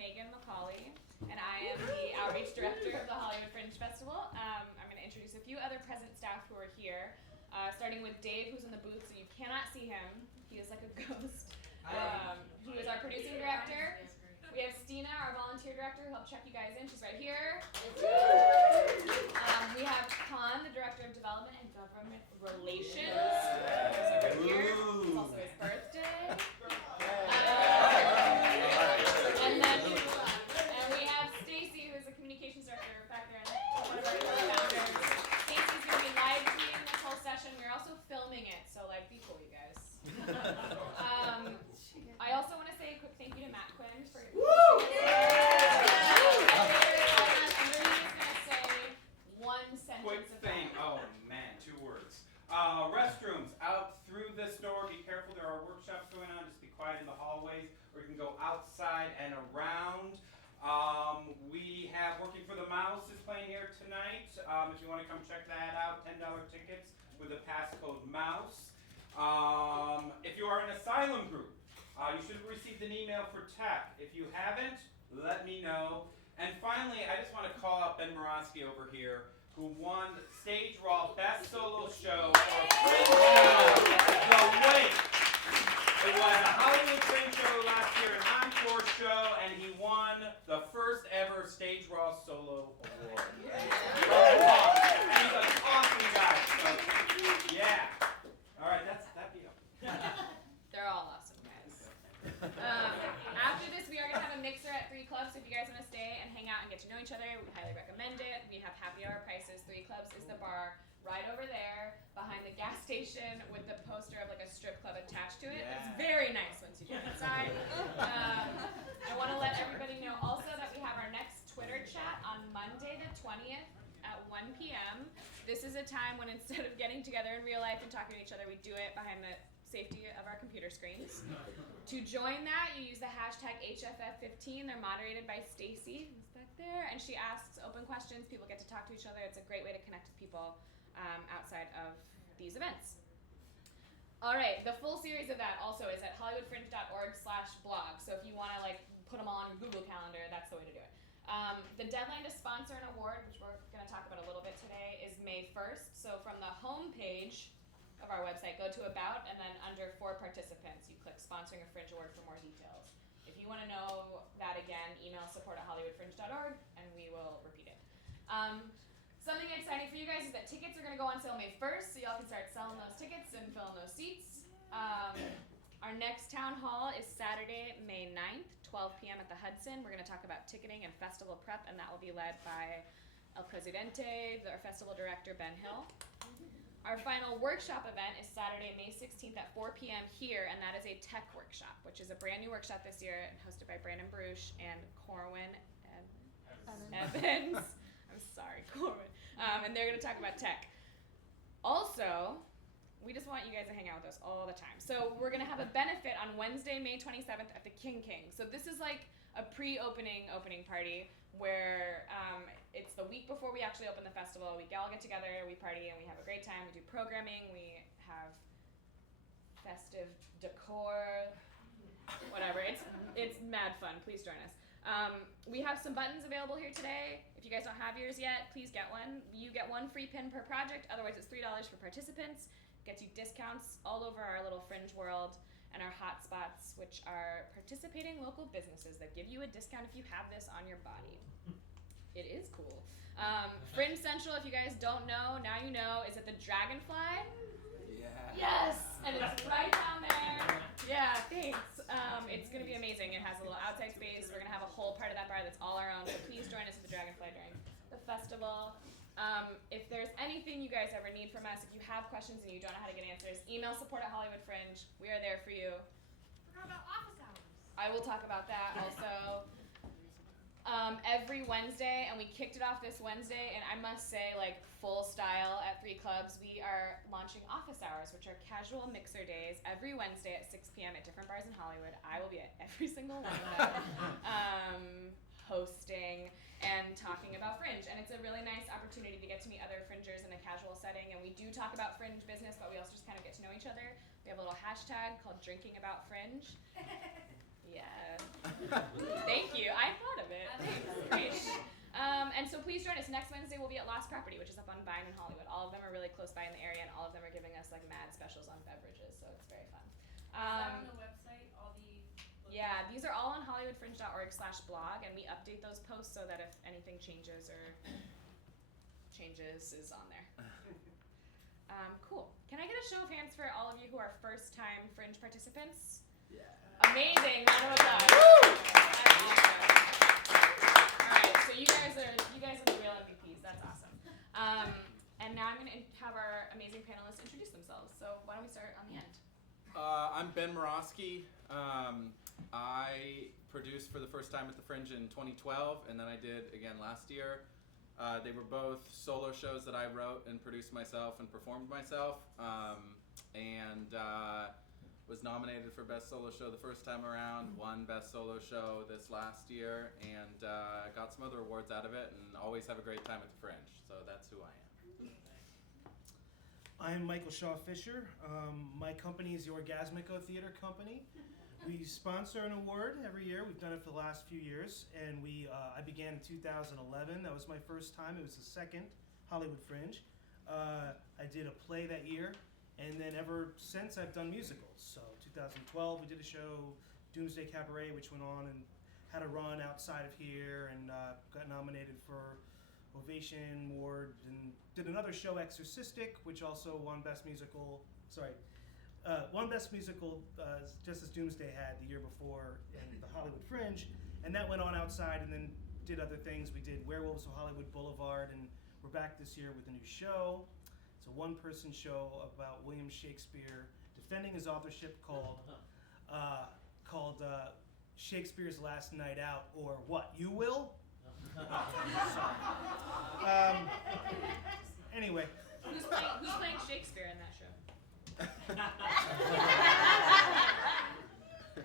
Meghan McCauley, and I am the Outreach Director of the Hollywood Fringe Festival. I'm going to introduce a few other present staff who are here, starting with Dave, who's in the booth, so you cannot see him. He is like a ghost. He is our producing director. We have Stina, our volunteer director, who helped check you guys in. She's right here. We have Khan, the Director of Development and Government Relations. He's over here. It's also his birthday. And we have Stacy, who is the communications director back there, one of our co-founders. Stacy's going to be live tweeting this whole session. We're also filming it, so like, be cool, you guys. I also want to say a quick thank you to Matt Quinn for. I'm really just going to say one sentence. Quick thing. Oh man, 2 words. Restrooms out through this door. Be careful. There are workshops going on. Just be quiet in the hallways, or you can go outside and around. We have Working for the Mouse is playing here tonight. If you want to come check that out, $10 tickets with the passcode MOUSE. If you are an asylum group, you should have received an email for tech. If you haven't, let me know. And finally, I just want to call out Ben Moroski over here, who won Stage Raw Best Solo Show for Fringe The Wait. It was a Hollywood Fringe show last year, an encore show, and he won the first ever Stage Raw Solo Award. And he's an awesome guy. So, yeah. All right, that'd be it. They're all awesome, guys. After this, we are going to have a mixer at 3 Clubs. So if you guys want to stay and hang out and get to know each other, we highly recommend it. We have happy hour prices. 3 Clubs is the bar right over there behind the gas station with the poster of like a strip club attached to it. Yeah. It's very nice once you get inside. I want to let everybody know also that we have our next Twitter chat on Monday the 20th at 1 p.m. This is a time when instead of getting together in real life and talking to each other, we do it behind the safety of our computer screens. To join that, you use the hashtag HFF15. They're moderated by Stacy, who's back there, and she asks open questions. People get to talk to each other. It's a great way to connect with people outside of these events. All right, the full series of that also is at hollywoodfringe.org/blog. So if you want to like put them all on your Google Calendar, that's the way to do it. The deadline to sponsor an award, which we're going to talk about a little bit today, is May 1st. So from the home page of our website, go to About, and then under For Participants, you click Sponsoring a Fringe Award for more details. If you want to know that again, email support@hollywoodfringe.org, and we will repeat it. Something exciting for you guys is that tickets are going to go on sale May 1st, so y'all can start selling those tickets and filling those seats. Our next town hall is Saturday, May 9th, 12 p.m. at the Hudson. We're going to talk about ticketing and festival prep, and that will be led by El Presidente, our festival director, Ben Hill. Our final workshop event is Saturday, May 16th at 4 p.m. here, and that is a tech workshop, which is a brand new workshop this year, hosted by Brandon Bruce and Corwin Evans. I'm sorry, Corwin. And they're going to talk about tech. Also, we just want you guys to hang out with us all the time. So we're going to have a benefit on Wednesday, May 27th at the King. So this is like a pre-opening party where it's the week before we actually open the festival. We all get together, we party, and we have a great time. We do programming, we have festive decor, whatever. It's mad fun. Please join us. We have some buttons available here today. If you guys don't have yours yet, please get one. You get 1 free pin per project. Otherwise, it's $3 for participants. Gets you discounts all over our little fringe world, and our hot spots, which are participating local businesses that give you a discount if you have this on your body. It is cool. Fringe Central, if you guys don't know, now you know, is at the Dragonfly. Yeah. Yes! And it's right down there. Yeah, thanks. It's going to be amazing. It has a little outside space. We're going to have a whole part of that bar that's all our own, so please join us at the Dragonfly during the festival. If there's anything you guys ever need from us, if you have questions and you don't know how to get answers, email support@hollywoodfringe. We are there for you. Forgot about office hours. I will talk about that also. Every Wednesday, and we kicked it off this Wednesday, and I must say, like, full style at 3 Clubs, we are launching office hours, which are casual mixer days every Wednesday at 6 p.m. at different bars in Hollywood. I will be at every single one of them, hosting and talking about Fringe, and it's a really nice opportunity to get to meet other Fringers in a casual setting, and we do talk about Fringe business, but we also just kind of get to know each other. We have a little hashtag called Drinking About Fringe. Yeah. Thank you. I thought of it. Great. And so please join us. Next Wednesday we'll be at Lost Property, which is up on Vine in Hollywood. All of them are really close by in the area, and all of them are giving us like mad specials on beverages, so it's very fun. Is that on the website? All the Yeah, these are all on hollywoodfringe.org/blog, and we update those posts so that if anything changes is on there. Cool. Can I get a show of hands for all of you who are first-time Fringe participants? Yeah. Amazing. Round of applause. That's awesome. All right, so you guys are the real MVPs. That's awesome. And now I'm going to have our amazing panelists introduce themselves. So why don't we start on the end? I'm Ben Moroski. I produced for the first time at the Fringe in 2012, and then I did again last year. They were both solo shows that I wrote and produced myself and performed myself, and was nominated for Best Solo Show the first time around, won Best Solo Show this last year, and got some other awards out of it, and always have a great time at the Fringe. So that's who I am. I'm Michael Shaw Fisher. My company is the Orgasmico Theater Company. We sponsor an award every year. We've done it for the last few years, and I began in 2011. That was my first time. It was the second Hollywood Fringe. I did a play that year, and then ever since I've done musicals. So 2012 we did a show, Doomsday Cabaret, which went on and had a run outside of here, and got nominated for Ovation Award, and did another show, Exorcistic, which also won Best Musical. Won Best Musical just as Doomsday had the year before in the Hollywood Fringe, and that went on outside, and then did other things. We did Werewolves of Hollywood Boulevard, and we're back this year with a new show. It's a one-person show about William Shakespeare defending his authorship called Shakespeare's Last Night Out, or What, You Will? Anyway. Who's playing Shakespeare in that show? That's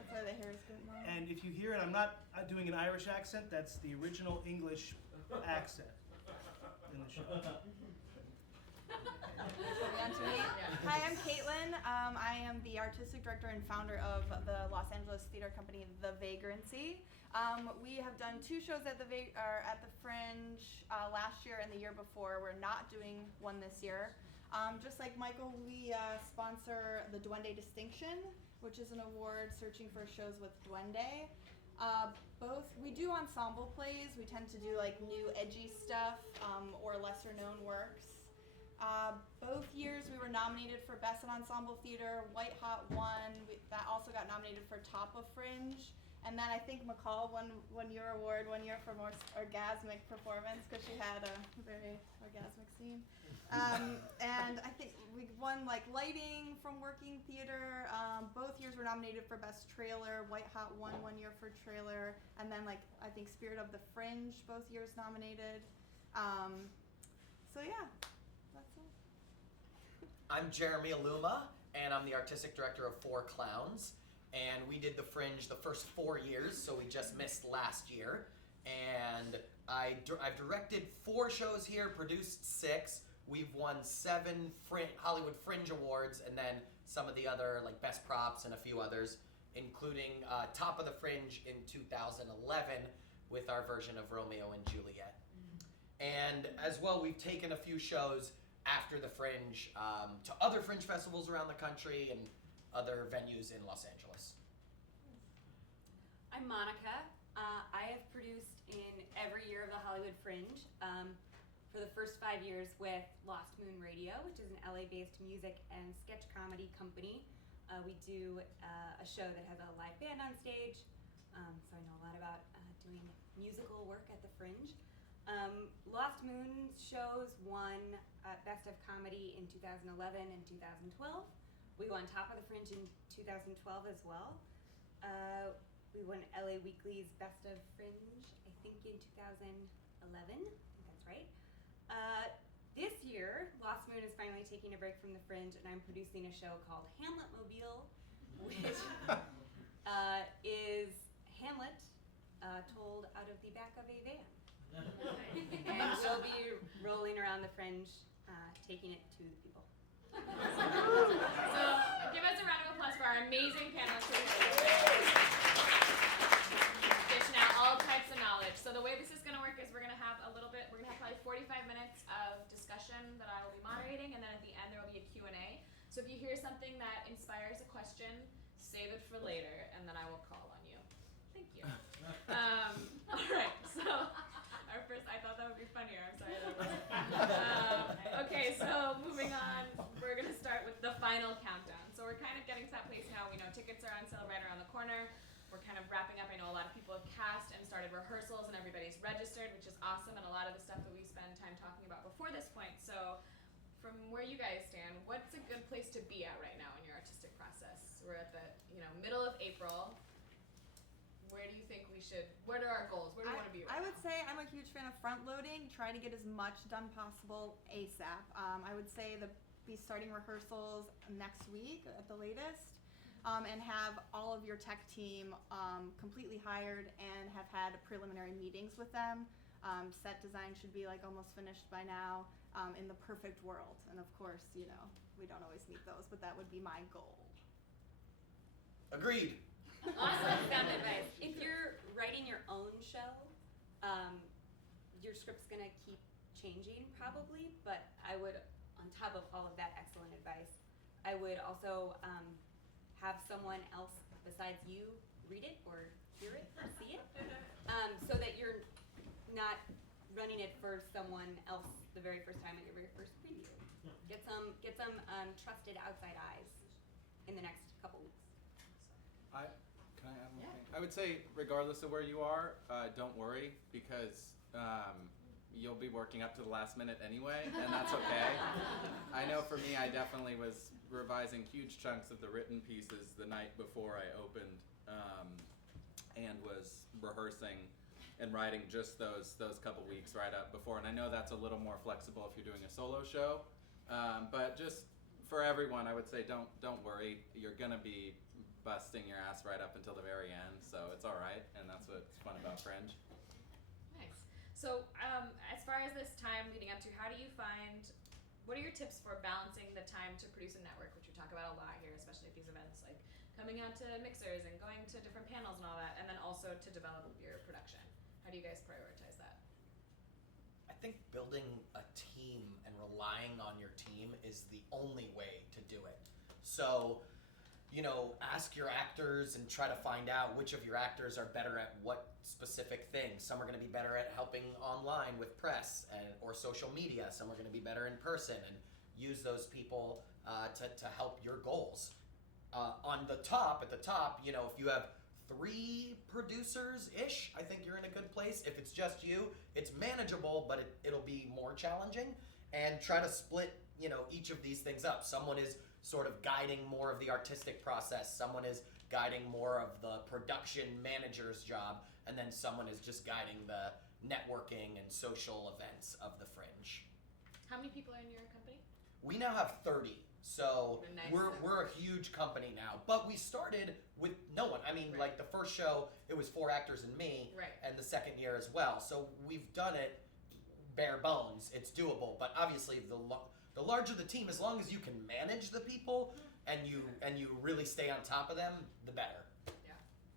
why the hair is good, Mom. And if you hear it, I'm not doing an Irish accent. That's the original English accent in the show. On to me. Hi, I'm Caitlin. I am the artistic director and founder of the Los Angeles theater company, The Vagrancy. We have done 2 shows at the Fringe last year and the year before. We're not doing one this year. Just like Michael, we sponsor the Duende Distinction, which is an award searching for shows with Duende. We do ensemble plays. We tend to do like new edgy stuff or lesser known works. Both years we were nominated for Best in Ensemble Theater. White Hot won. That also got nominated for Top of Fringe. And then I think McCall won your award one year for most orgasmic performance because she had a very orgasmic scene. And I think we won like lighting from Working Theater. Both years were nominated for Best Trailer. White Hot won one year for trailer. And then like I think Spirit of the Fringe both years nominated. So yeah, that's all. I'm Jeremy Aluma, and I'm the artistic director of 4 Clowns. And we did the Fringe the first 4 years, so we just missed last year. And I've directed 4 shows here, produced 6. We've won 7 Hollywood Fringe Awards, and then some of the other like Best Props and a few others, including Top of the Fringe in 2011 with our version of Romeo and Juliet. And as well, we've taken a few shows after the Fringe to other Fringe festivals around the country and other venues in Los Angeles. I'm Monica. I have produced in every year of the Hollywood Fringe for the first 5 years with Lost Moon Radio, which is an LA-based music and sketch comedy company. We do a show that has a live band on stage, so I know a lot about doing musical work at the Fringe. Lost Moon shows won Best of Comedy in 2011 and 2012. We won Top of the Fringe in 2012 as well. We won LA Weekly's Best of Fringe, I think in 2011. I think that's right. This year, Lost Moon is finally taking a break from the Fringe, and I'm producing a show called Hamlet Mobile, which is Hamlet told out of the back of a van. And we'll be rolling around the Fringe, taking it to the people. So give us a round of applause for our amazing panelists. So if you hear something that inspires a question, save it for later, and then I will call on you. Thank you. All right, so our first, I thought that would be funnier. I'm sorry. Okay, so moving on, we're gonna start with the final countdown. So we're kind of getting to that place now. We know tickets are on sale right around the corner. We're kind of wrapping up. I know a lot of people have cast and started rehearsals, and everybody's registered, which is awesome. And a lot of the stuff that we spend time talking about before this point. So, from where you guys stand, what's a good place to be at right now in your artistic process? We're at the middle of April. Where do you think we should? What are our goals? Where do we want to be right I would now? say I'm a huge fan of front loading, trying to get as much done possible ASAP. I would say be starting rehearsals next week at the latest. And have all of your tech team completely hired and have had preliminary meetings with them. Set design should be like almost finished by now in the perfect world. And of course, we don't always meet those, but that would be my goal. Agreed. Awesome, sound advice. If you're writing your own show, your script's gonna keep changing probably, but I would, on top of all of that excellent advice, I would also have someone else besides you read it or hear it or see it, so that you're not running it for someone else the very first time at your very first preview. Get some trusted outside eyes in the next couple weeks. Can I add one thing? I would say, regardless of where you are, don't worry, because you'll be working up to the last minute anyway, and that's okay. I know for me, I definitely was revising huge chunks of the written pieces the night before I opened, and was rehearsing and writing just those couple weeks right up before. And I know that's a little more flexible if you're doing a solo show, but just for everyone, I would say don't worry. You're gonna be busting your ass right up until the very end, so it's all right, and that's what's fun about Fringe. Nice. So, as far as this time leading up to, what are your tips for balancing the time to produce a network, which we talk about a lot here, especially at these events, like coming out to mixers and going to different panels and all that, and then also to develop your production? How do you guys prioritize that? I think building a team and relying on your team is the only way to do it. So, ask your actors and try to find out which of your actors are better at what specific things. Some are going to be better at helping online with press or social media. Some are going to be better in person, and use those people to help your goals. At the top, if you have 3 producers-ish, I think you're in a good place. If it's just you, it's manageable, but it'll be more challenging. And try to split, each of these things up. Someone is sort of guiding more of the artistic process. Someone is guiding more of the production manager's job, and then someone is just guiding the networking and social events of the Fringe. How many people are in your company? We now have 30, so Nice. we're a huge company now. But we started with no one. I mean, Right. like the first show, it was 4 actors and me, Right. and the second year as well. So we've done it bare bones. It's doable, but obviously the larger the team, as long as you can manage the people and you really stay on top of them, the better.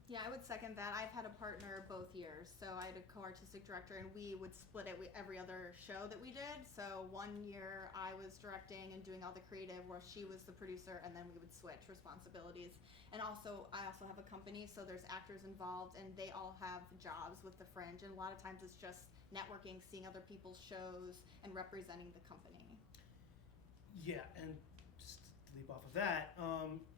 Yeah, I would second that. I've had a partner both years. So I had a co-artistic director, and we would split it with every other show that we did. So one year I was directing and doing all the creative, where she was the producer, and then we would switch responsibilities. And I also have a company, so there's actors involved, and they all have jobs with the Fringe. And a lot of times it's just networking, seeing other people's shows, and representing the company. Yeah, and just to leap off of that,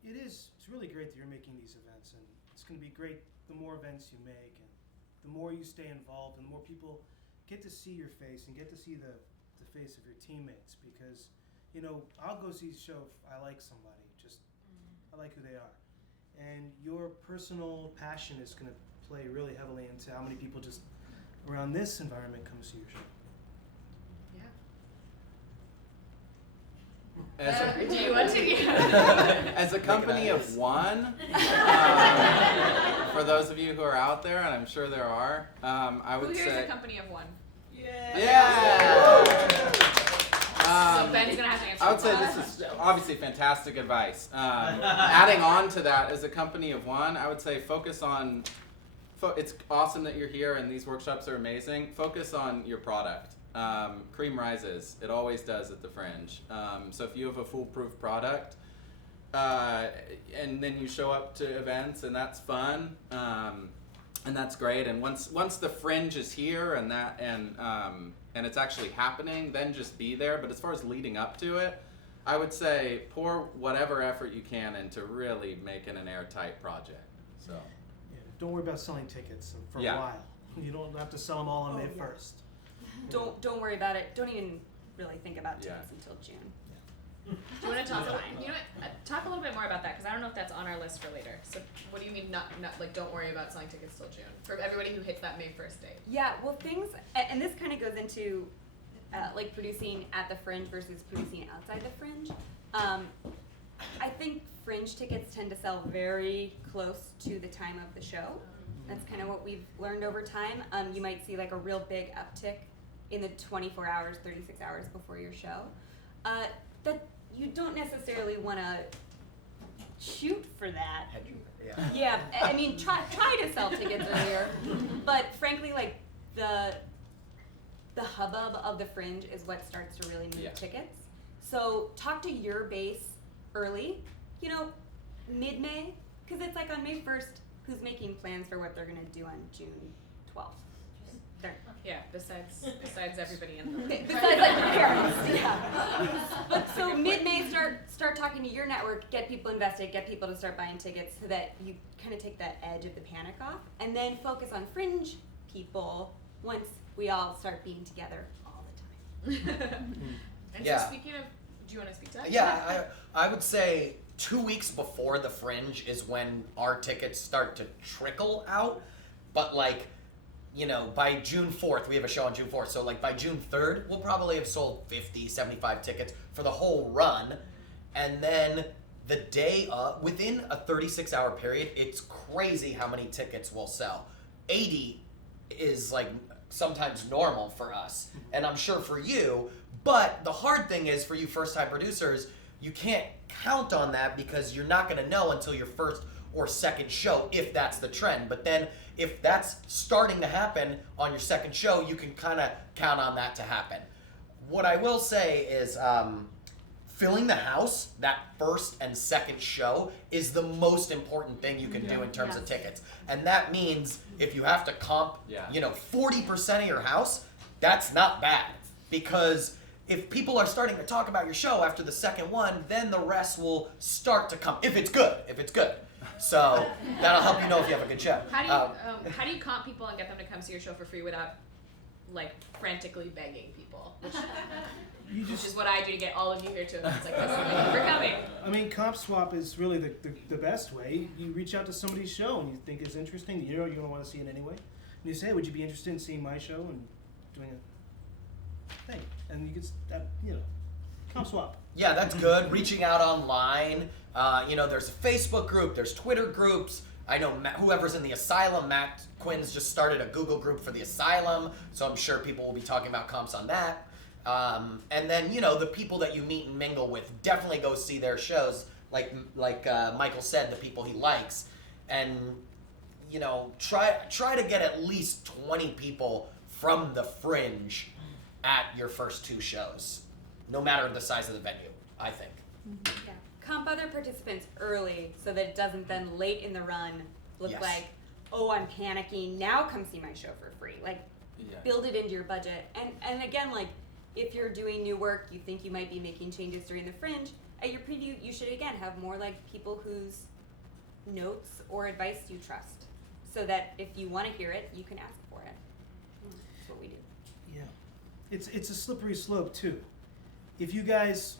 it's really great that you're making these events, and it's going to be great the more events you make, and the more you stay involved, and the more people get to see your face and get to see the face of your teammates. Because I'll go see a show if I like somebody, I like who they are, and your personal passion is going to play really heavily into how many people just around this environment come see your show. Do you want to? As a company of one, for those of you who are out there, and I'm sure there are, I would Who say. here is a company of one? Yeah. So Ben's gonna have to answer. I would say that. this is obviously fantastic advice. Adding on to that, as a company of one, I would say focus on. It's awesome that you're here, and these workshops are amazing. Focus on your product. Cream rises. It always does at the Fringe. So if you have a foolproof product, and then you show up to events, and that's fun, and that's great. And once the Fringe is here and it's actually happening, then just be there. But as far as leading up to it, I would say pour whatever effort you can into really making an airtight project. So Yeah, don't worry about selling tickets for Yeah. a while. You don't have to sell them all on May 1st. Don't worry about it. Don't even really think about tickets Yeah. until June. Do you want to talk about? You know what? Talk a little bit more about that because I don't know if that's on our list for later. So what do you mean? Not like don't worry about selling tickets till June for everybody who hits that May 1st date. Yeah, well, and this kind of goes into like producing at the Fringe versus producing outside the Fringe. I think Fringe tickets tend to sell very close to the time of the show. That's kind of what we've learned over time. You might see like a real big uptick in the 24 hours, 36 hours before your show. That you don't necessarily want to shoot for that. Yeah. Yeah, I mean, try to sell tickets earlier, but frankly, like the hubbub of the Fringe is what starts to really move Yeah. tickets. So talk to your base early, mid-May, because it's like on May 1st, who's making plans for what they're gonna do on June 12th? Yeah. Besides everybody in the Besides like the parents, yeah. But so mid-May, start talking to your network, get people invested, get people to start buying tickets, so that you kind of take that edge of the panic off, and then focus on Fringe people once we all start being together all the time. And Yeah. so speaking of, do you want to speak to that? Yeah, I would say 2 weeks before the Fringe is when our tickets start to trickle out. But by June 4th, we have a show on June 4th. So by June 3rd, we'll probably have sold 50, 75 tickets for the whole run. And then the day within a 36-hour period, it's crazy how many tickets we'll sell. 80 is sometimes normal for us, and I'm sure for you. But the hard thing is for you first-time producers, you can't count on that because you're not going to know until your first or second show if that's the trend. But then if that's starting to happen on your second show, you can kind of count on that to happen. What I will say is filling the house that first and second show is the most important thing you can do in terms of tickets. And that means if you have to comp 40% of your house, that's not bad. Because if people are starting to talk about your show after the second one, then the rest will start to come, if it's good. So that'll help you know if you have a good show. How do you comp people and get them to come see your show for free without frantically begging people? Which is what I do to get all of you here to events like this. Thank you for coming. I mean, comp swap is really the best way. You reach out to somebody's show and you think it's interesting. You're going to want to see it anyway. And you say, hey, would you be interested in seeing my show and doing a thing? And you get comp swap. Yeah, that's good. Reaching out online. There's a Facebook group. There's Twitter groups. I know whoever's in the asylum, Matt Quinn's just started a Google group for the asylum, so I'm sure people will be talking about comps on that. And then, the people that you meet and mingle with, definitely go see their shows, like Michael said, the people he likes. And, try to get at least 20 people from the Fringe at your first 2 shows, no matter the size of the venue, I think. Yeah. Comp other participants early so that it doesn't then late in the run look Yes. like, oh, I'm panicking, now come see my show for free. Build it into your budget. And again, if you're doing new work, you think you might be making changes during the Fringe, at your preview, you should again have more people whose notes or advice you trust, so that if you want to hear it, you can ask for it. That's what we do. Yeah. It's a slippery slope too. If you guys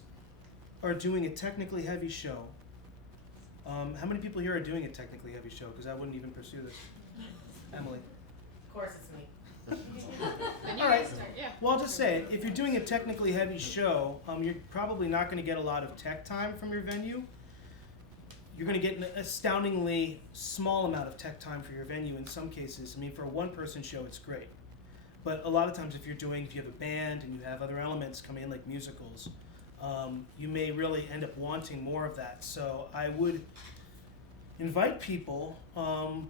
are doing a technically heavy show, how many people here are doing a technically heavy show? Because I wouldn't even pursue this. Emily. Of course it's me. Then you All right. guys start, yeah. Well, I'll just say, if you're doing a technically heavy show, you're probably not going to get a lot of tech time from your venue. You're going to get an astoundingly small amount of tech time for your venue in some cases. I mean, for a one-person show, it's great. But a lot of times if you have a band and you have other elements come in like musicals, you may really end up wanting more of that. So I would invite people,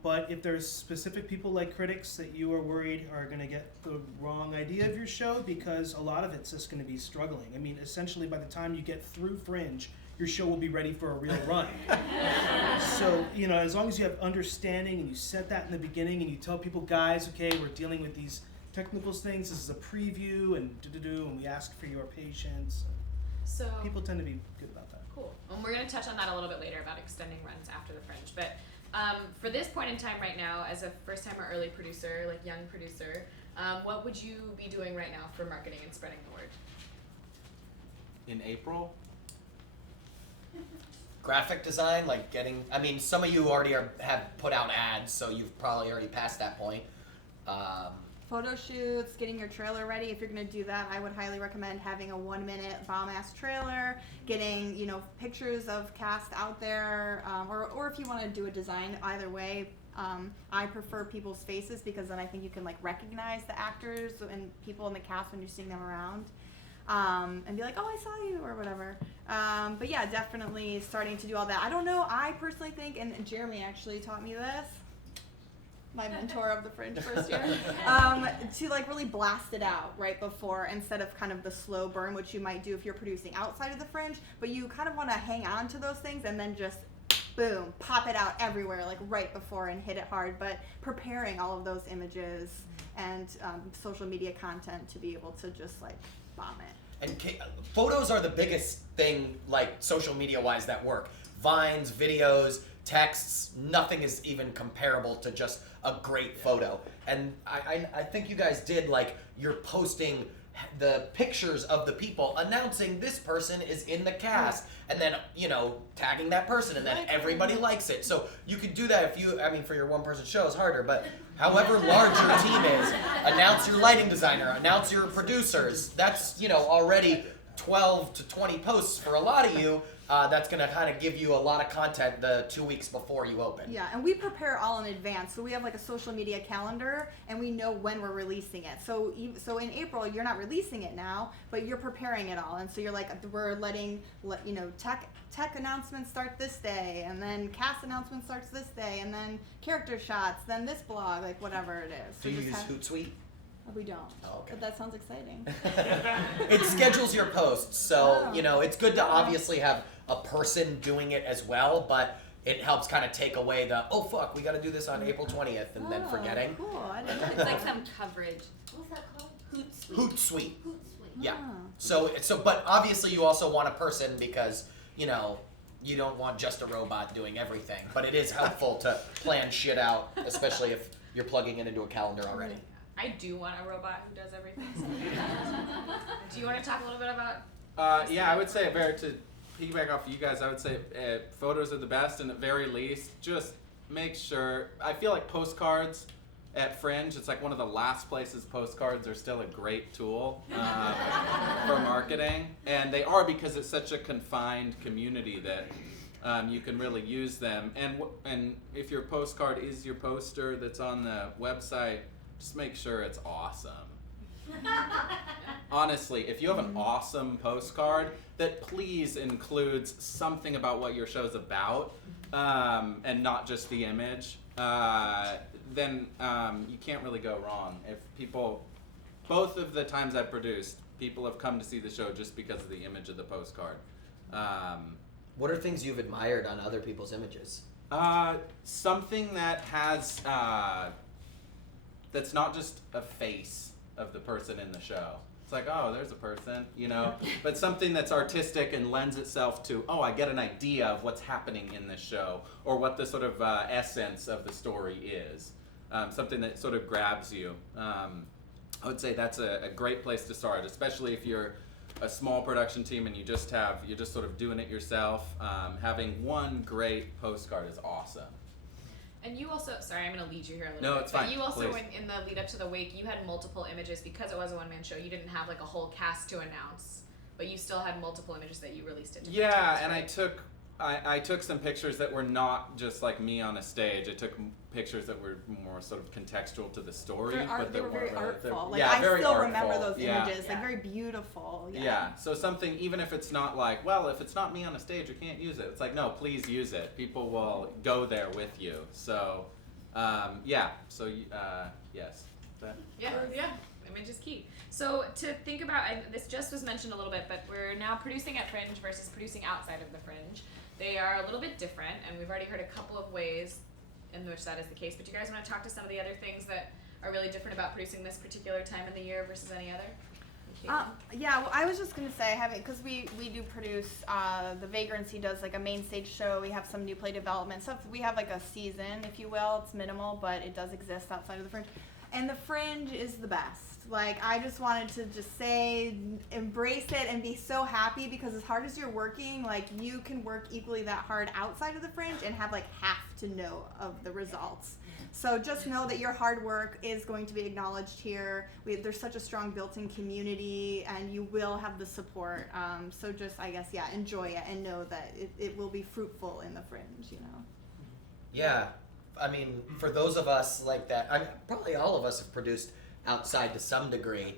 but if there's specific people like critics that you are worried are going to get the wrong idea of your show, because a lot of it's just going to be struggling. I mean, essentially by the time you get through Fringe, your show will be ready for a real run. So, you know, as long as you have understanding and you set that in the beginning and you tell people, guys, okay, we're dealing with these technical things, this is a preview, and and we ask for your patience. So People tend to be good about that. cool. And we're going to touch on that a little bit later about extending runs after the Fringe. But for this point in time right now, as a first-time or early producer, like young producer, what would you be doing right now for marketing and spreading the word? In April, Graphic design, like I mean, some of you already have put out ads, so you've probably already passed that point. Photo shoots, getting your trailer ready. If you're going to do that, I would highly recommend having a 1-minute bomb-ass trailer, getting, you know, pictures of cast out there, or if you want to do a design, either way. I prefer people's faces because then I think you can like recognize the actors and people in the cast when you're seeing them around. And be like, oh, I saw you, or whatever. But yeah, definitely starting to do all that. I don't know, I personally think, and Jeremy actually taught me this, my mentor of the Fringe first year, to like really blast it out right before, instead of kind of the slow burn, which you might do if you're producing outside of the Fringe, but you kind of want to hang on to those things and then just boom, pop it out everywhere, like right before, and hit it hard. But preparing all of those images and social media content to be able to just like bomb it. And photos are the biggest thing, like social media wise, that work. Vines, videos, texts, nothing is even comparable to just a great photo. And I think you guys did, like, you're posting the pictures of the people announcing this person is in the cast, and then, you know, tagging that person, and then everybody likes it. So you could do that if you, I mean, for your one-person show is harder, but however large your team is, announce your lighting designer, announce your producers. That's, you know, already 12 to 20 posts for a lot of you. That's going to kind of give you a lot of content the 2 weeks before you open. Yeah, and we prepare all in advance. So we have like a social media calendar, and we know when we're releasing it. So in April, you're not releasing it now, but you're preparing it all. And so you're like, we're letting, you know, tech announcements start this day, and then cast announcements starts this day, and then character shots, then this blog, like whatever it is. Do you use Hootsuite? We don't. Oh, okay. But that sounds exciting. It schedules your posts, so you know it's good to obviously have a person doing it as well, but it helps kind of take away the, oh fuck, we got to do this on April 20th, and then forgetting. Cool. I didn't know It's that. like some coverage. What's that called? Hootsuite. Hootsuite. Yeah. Ah. So, but obviously you also want a person because, you know, you don't want just a robot doing everything, but it is helpful to plan shit out, especially if you're plugging it into a calendar already. I do want a robot who does everything. Do you want to talk a little bit about? yeah, I would say, to piggyback off of you guys, I would say photos are the best, and at very least, just make sure. I feel like postcards at Fringe, it's like one of the last places postcards are still a great tool for marketing, and they are because it's such a confined community that you can really use them. And if your postcard is your poster that's on the website, just make sure it's awesome. Honestly, if you have an awesome postcard that please includes something about what your show's about, and not just the image, then you can't really go wrong. If people, both of the times I've produced, people have come to see the show just because of the image of the postcard. What are things you've admired on other people's images? Something that has, that's not just a face of the person in the show. It's like, oh, there's a person, you know, but something that's artistic and lends itself to, oh, I get an idea of what's happening in this show, or what the sort of essence of the story is. Something that sort of grabs you. I would say that's a great place to start, especially if you're a small production team and you're just sort of doing it yourself. Having one great postcard is awesome. And you also, sorry, I'm going to lead you here a little No, bit. it's fine. But you also, Please. in the lead up to the wake, you had multiple images because it was a one-man show. You didn't have like a whole cast to announce, but you still had multiple images that you released at different Yeah, times, and right? I took some pictures that were not just like me on a stage. I took pictures that were more sort of contextual to the story, but They were very weren't really- artful. Like yeah, I very still artful. remember those Yeah. images. Like Yeah. very beautiful. Yeah, so something, even if it's not like, well, if it's not me on a stage, we can't use it. It's like, no, please use it. People will go there with you. So, yeah, so, yes. Yeah, yeah. Image is key. So to think about, and this just was mentioned a little bit, but we're now producing at Fringe versus producing outside of the Fringe. They are a little bit different, and we've already heard a couple of ways in which that is the case. But do you guys want to talk to some of the other things that are really different about producing this particular time of the year versus any other? Yeah, well, I was just gonna say, because we do produce, the Vagrancy does like a main stage show. We have some new play development stuff. We have like a season, if you will. It's minimal, but it does exist outside of the Fringe. And the Fringe is the best. Like, I just wanted to just say, embrace it and be so happy, because as hard as you're working, like, you can work equally that hard outside of the Fringe and have like half to know of the results. So just know that your hard work is going to be acknowledged here. There's such a strong built-in community, and you will have the support. So just, I guess, yeah, enjoy it and know that it will be fruitful in the Fringe, you know? Yeah, I mean, for those of us like that, probably all of us have produced outside to some degree.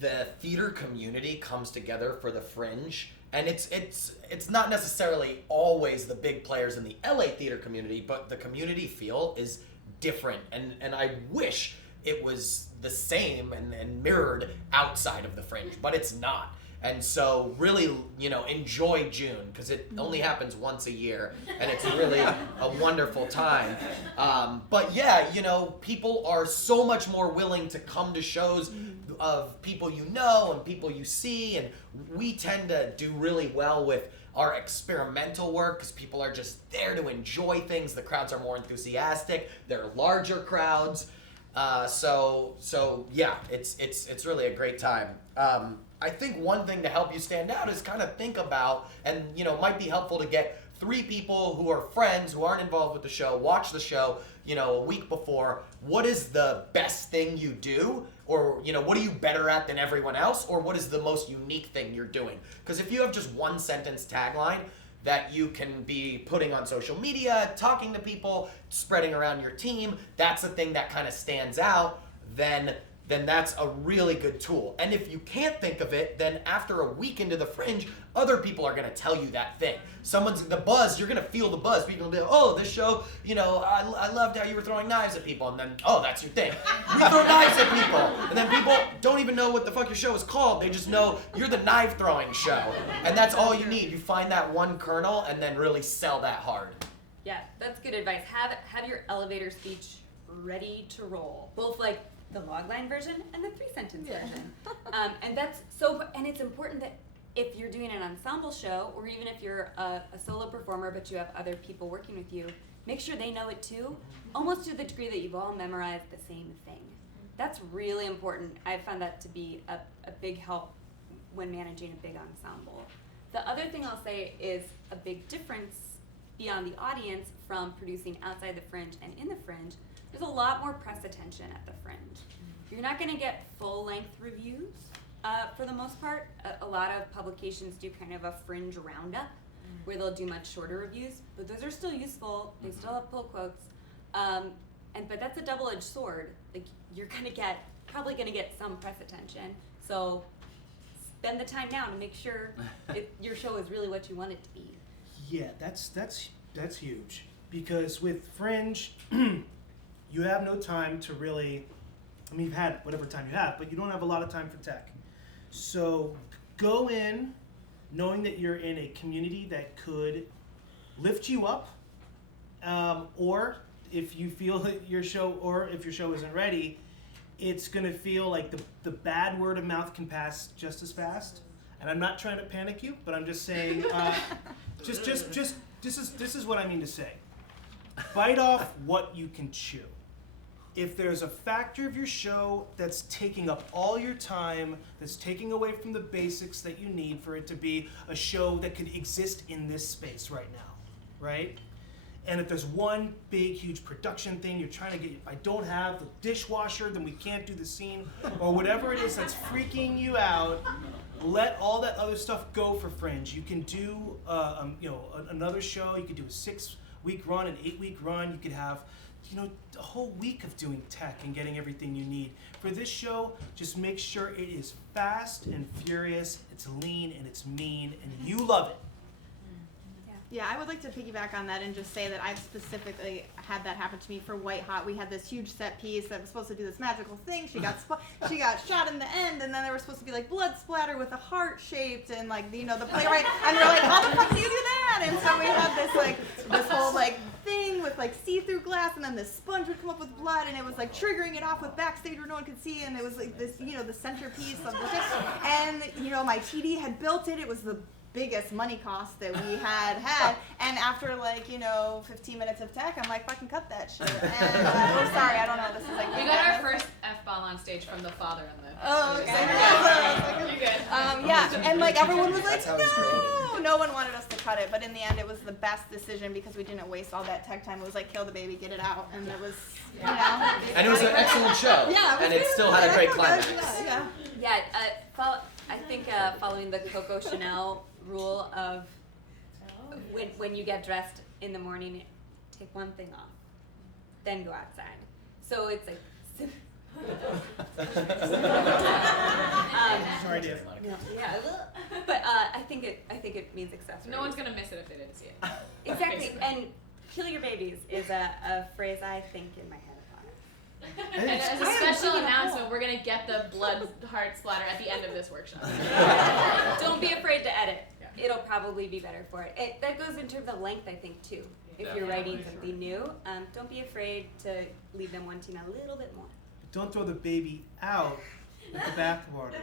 The theater community comes together for the Fringe, and it's not necessarily always the big players in the LA theater community, but the community feel is different, and I wish it was the same and mirrored outside of the Fringe, but it's not. And so really, enjoy June, because it only happens once a year, and it's really a wonderful time. But yeah, people are so much more willing to come to shows of people you know and people you see, and we tend to do really well with our experimental work because people are just there to enjoy things. The crowds are more enthusiastic. They're larger crowds. So yeah, it's really a great time. I think one thing to help you stand out is kind of think about, and might be helpful to get 3 people who are friends who aren't involved with the show, watch the show, a week before. What is the best thing you do? Or, what are you better at than everyone else? Or what is the most unique thing you're doing? Because if you have just one sentence tagline that you can be putting on social media, talking to people, spreading around your team, that's the thing that kind of stands out, then that's a really good tool. And if you can't think of it, then after a week into the Fringe, other people are going to tell you that thing. The buzz, you're going to feel the buzz. People will be like, oh, this show, I loved how you were throwing knives at people. And then, oh, that's your thing. We throw knives at people. And then people don't even know what the fuck your show is called. They just know you're the knife throwing show. And that's all you need. You find that one kernel and then really sell that hard. Yeah, that's good advice. Have your elevator speech ready to roll. Both like the logline version and the 3-sentence version. And it's important that if you're doing an ensemble show, or even if you're a solo performer but you have other people working with you, make sure they know it too, almost to the degree that you've all memorized the same thing. That's really important. I've found that to be a big help when managing a big ensemble. The other thing I'll say is a big difference beyond the audience from producing outside the Fringe and in the Fringe. There's a lot more press attention at the Fringe. You're not going to get full-length reviews for the most part. A lot of publications do kind of a Fringe roundup where they'll do much shorter reviews, but those are still useful. They still have pull quotes. But that's a double-edged sword. Like, you're probably going to get some press attention. So spend the time now to make sure your show is really what you want it to be. Yeah, that's huge, because with Fringe, you have no time to really, you've had whatever time you have, but you don't have a lot of time for tech. So go in knowing that you're in a community that could lift you up, or if you feel that your show isn't ready, it's gonna feel like the bad word of mouth can pass just as fast. And I'm not trying to panic you, but I'm just saying, just this is what I mean to say. Bite off what you can chew. If there's a factor of your show that's taking up all your time, that's taking away from the basics that you need for it to be a show that could exist in this space right now, right? And if there's one big, huge production thing you're trying to get, if I don't have the dishwasher, then we can't do the scene, or whatever it is that's freaking you out, let all that other stuff go for Fringe. You can do another show, you could do a 6-week run, an 8-week run, you could have a whole week of doing tech and getting everything you need. For this show, just make sure it is fast and furious, it's lean and it's mean, and you love it. Yeah, I would like to piggyback on that and just say that I've specifically had that happen to me for White Hot. We had this huge set piece that was supposed to do this magical thing. She got she got shot in the end, and then there was supposed to be like blood splatter with a heart shaped, and like the playwright, and we're like, how the fuck do you do that? And so we had this whole like thing with like see-through glass, and then this sponge would come up with blood, and it was like triggering it off with backstage where no one could see, and it was like this, the centerpiece of the thing. And my TD had built it. It was the biggest money cost that we had, and after 15 minutes of tech, I'm like, fucking cut that shit. And oh, sorry, I don't know. This is like We got our first F-bomb on stage from the father in the. Oh, okay. You're good. Yeah, and like everyone was like, That's how it was created. no one wanted us to cut it, but in the end, it was the best decision because we didn't waste all that tech time. It was like, kill the baby, get it out, and it was, And it was an excellent show. Yeah, and it still had a great climax. Yeah. Yeah, I think following the Coco Chanel rule of when you get dressed in the morning, take one thing off, then go outside. So it's like. Sorry, Dave. Yeah, but I think it means accessories. No one's gonna miss it if they didn't see it. Exactly, and kill your babies is a phrase I think in my head about it. And as a special announcement, we're gonna get the blood heart splatter at the end of this workshop. Don't be afraid to edit. Yeah. It'll probably be better for it. That goes in terms of length, I think, too. If you're writing something new, don't be afraid to leave them wanting a little bit more. Don't throw the baby out with the bathwater.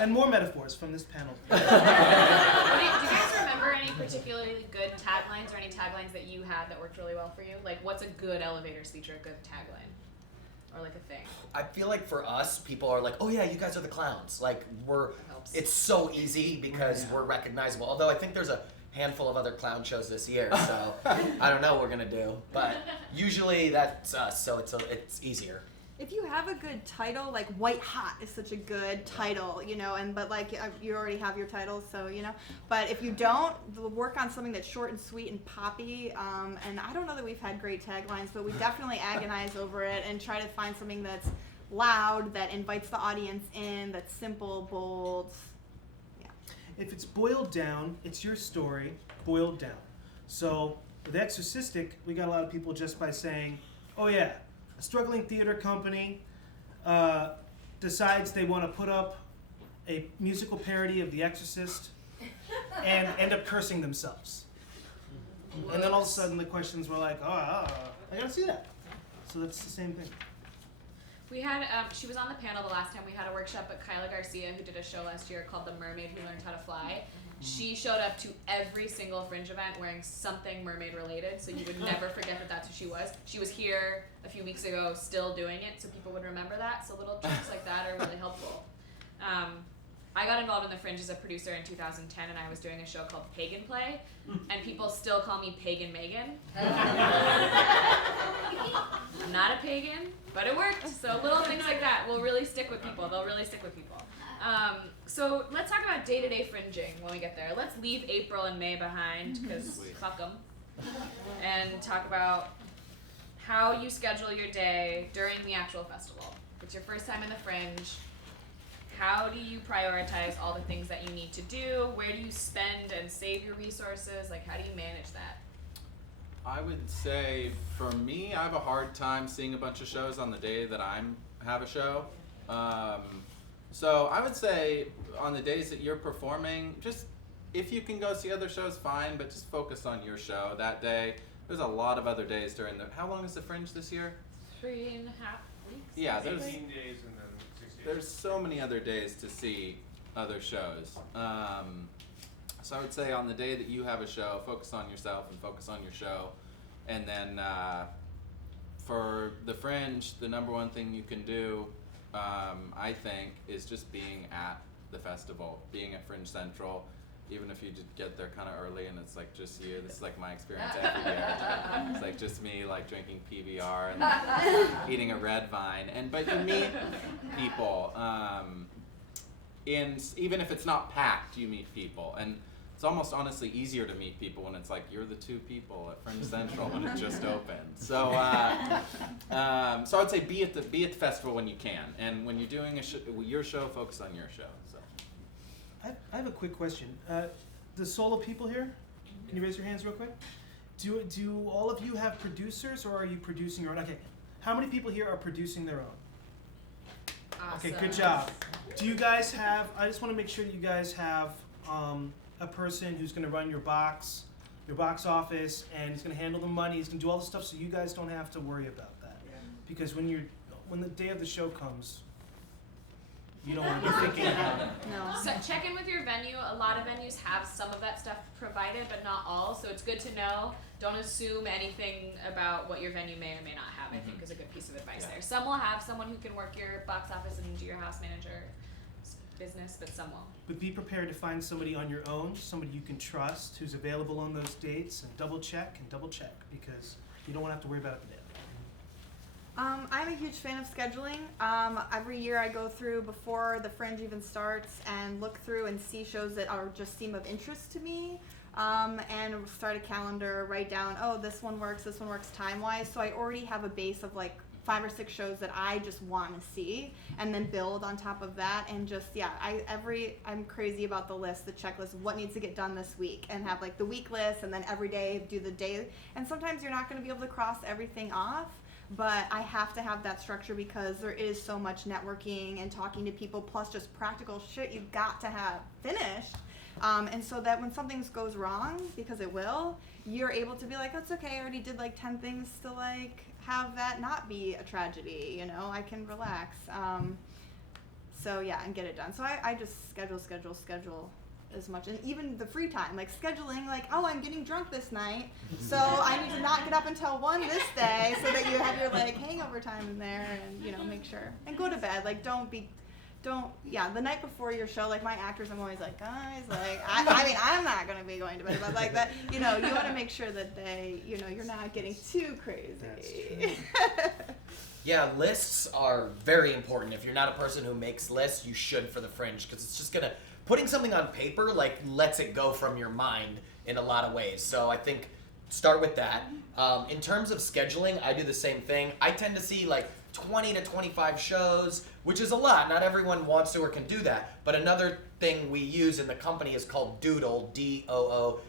And more metaphors from this panel. Do you guys remember any particularly good taglines or any taglines that you had that worked really well for you? Like, what's a good elevator speech or a good tagline? Or like a thing? I feel like for us, people are like, oh yeah, you guys are the clowns. Like Helps. it's so easy because we're recognizable. Although I think there's a handful of other clown shows this year, so I don't know what we're gonna do. But usually that's us, so it's easier. If you have a good title, like White Hot is such a good title, but like you already have your titles, so But if you don't, work on something that's short and sweet and poppy. And I don't know that we've had great taglines, but we definitely agonize over it and try to find something that's loud, that invites the audience in, that's simple, bold. Yeah. If it's boiled down, it's your story boiled down. So with Exorcistic, we got a lot of people just by saying, oh yeah, a struggling theater company decides they want to put up a musical parody of The Exorcist and end up cursing themselves. And then all of a sudden the questions were like, I gotta see that. So that's the same thing. We had, she was on the panel the last time we had a workshop, but Kyla Garcia, who did a show last year called The Mermaid Who Learned How to Fly, she showed up to every single Fringe event wearing something mermaid related, so you would never forget that that's who she was. She was here a few weeks ago still doing it, so people would remember that, so little tricks like that are really helpful. I got involved in the Fringe as a producer in 2010, and I was doing a show called Pagan Play, and people still call me Pagan Megan. I'm not a pagan, but it worked. So little things like that will really stick with people. They'll really stick with people. So let's talk about day-to-day fringing when we get there. Let's leave April and May behind, because fuck them, and talk about how you schedule your day during the actual festival. If it's your first time in the Fringe, how do you prioritize all the things that you need to do? Where do you spend and save your resources? Like, how do you manage that? I would say, for me, I have a hard time seeing a bunch of shows on the day that I have a show. So I would say on the days that you're performing, just if you can go see other shows, fine, but just focus on your show that day. There's a lot of other days during the. How long is the Fringe this year? 3.5 weeks. Yeah, there's 18 days and then 6 days. there's so many other days to see other shows. So I would say on the day that you have a show, focus on yourself and focus on your show, and then for the Fringe, the number one thing you can do, I think, is just being at the festival, being at Fringe Central, even if you just get there kind of early and it's like just you. This is like my experience every year. It's like just me like drinking PBR and eating a red vine, but you meet people. Even if it's not packed, you meet people, and it's almost honestly easier to meet people when it's like you're the two people at Fringe Central when it just opened. So, so I'd say be at the festival when you can, and when you're doing your show, focus on your show. So, I have a quick question. The solo people here, Can you raise your hands real quick? Do all of you have producers, or are you producing your own? Okay, how many people here are producing their own? Awesome. Okay, good job. Do you guys have, I just want to make sure that you guys have a person who's going to run your box office, and he's going to handle the money, he's going to do all the stuff so you guys don't have to worry about that. Because when the day of the show comes, you don't want to be thinking about it. No. So check in with your venue. A lot of venues have some of that stuff provided, but not all. So it's good to know. Don't assume anything about what your venue may or may not have, I think is a good piece of advice there. Some will have someone who can work your box office and do your house manager business, but some won't. But be prepared to find somebody on your own, somebody you can trust, who's available on those dates, and double check, because you don't want to have to worry about it today. I'm a huge fan of scheduling. Every year I go through before the Fringe even starts and look through and see shows that are just seem of interest to me. And start a calendar, write down, oh, this one works time-wise. So I already have a base of like 5 or 6 shows that I just want to see, and then build on top of that. And just, I'm crazy about the list, the checklist, what needs to get done this week, and have like the week list, and then every day do the day. And sometimes you're not going to be able to cross everything off, but I have to have that structure because there is so much networking and talking to people, plus just practical shit you've got to have finished. And so that when something goes wrong, because it will, you're able to be like, that's okay, I already did like 10 things to like have that not be a tragedy, you know, I can relax. So yeah, and get it done. So I just schedule as much, and even the free time, like scheduling, like, oh, I'm getting drunk this night, so I need to not get up until 1 this day, so that you have your like hangover time in there, and you know, make sure, and go to bed. Like, the night before your show, like my actors, I'm always like, guys, like, I mean, I'm not gonna be going to bed, but like that, you know, you want to make sure that they, you know, you're not getting too crazy. That's true. Yeah, lists are very important. If you're not a person who makes lists, you should for the Fringe, because it's just gonna, putting something on paper like lets it go from your mind in a lot of ways. So I think start with that. In terms of scheduling, I do the same thing. I tend to see like 20 to 25 shows, which is a lot. Not everyone wants to or can do that. But another thing we use in the company is called Doodle, D-O-O-D-L-E.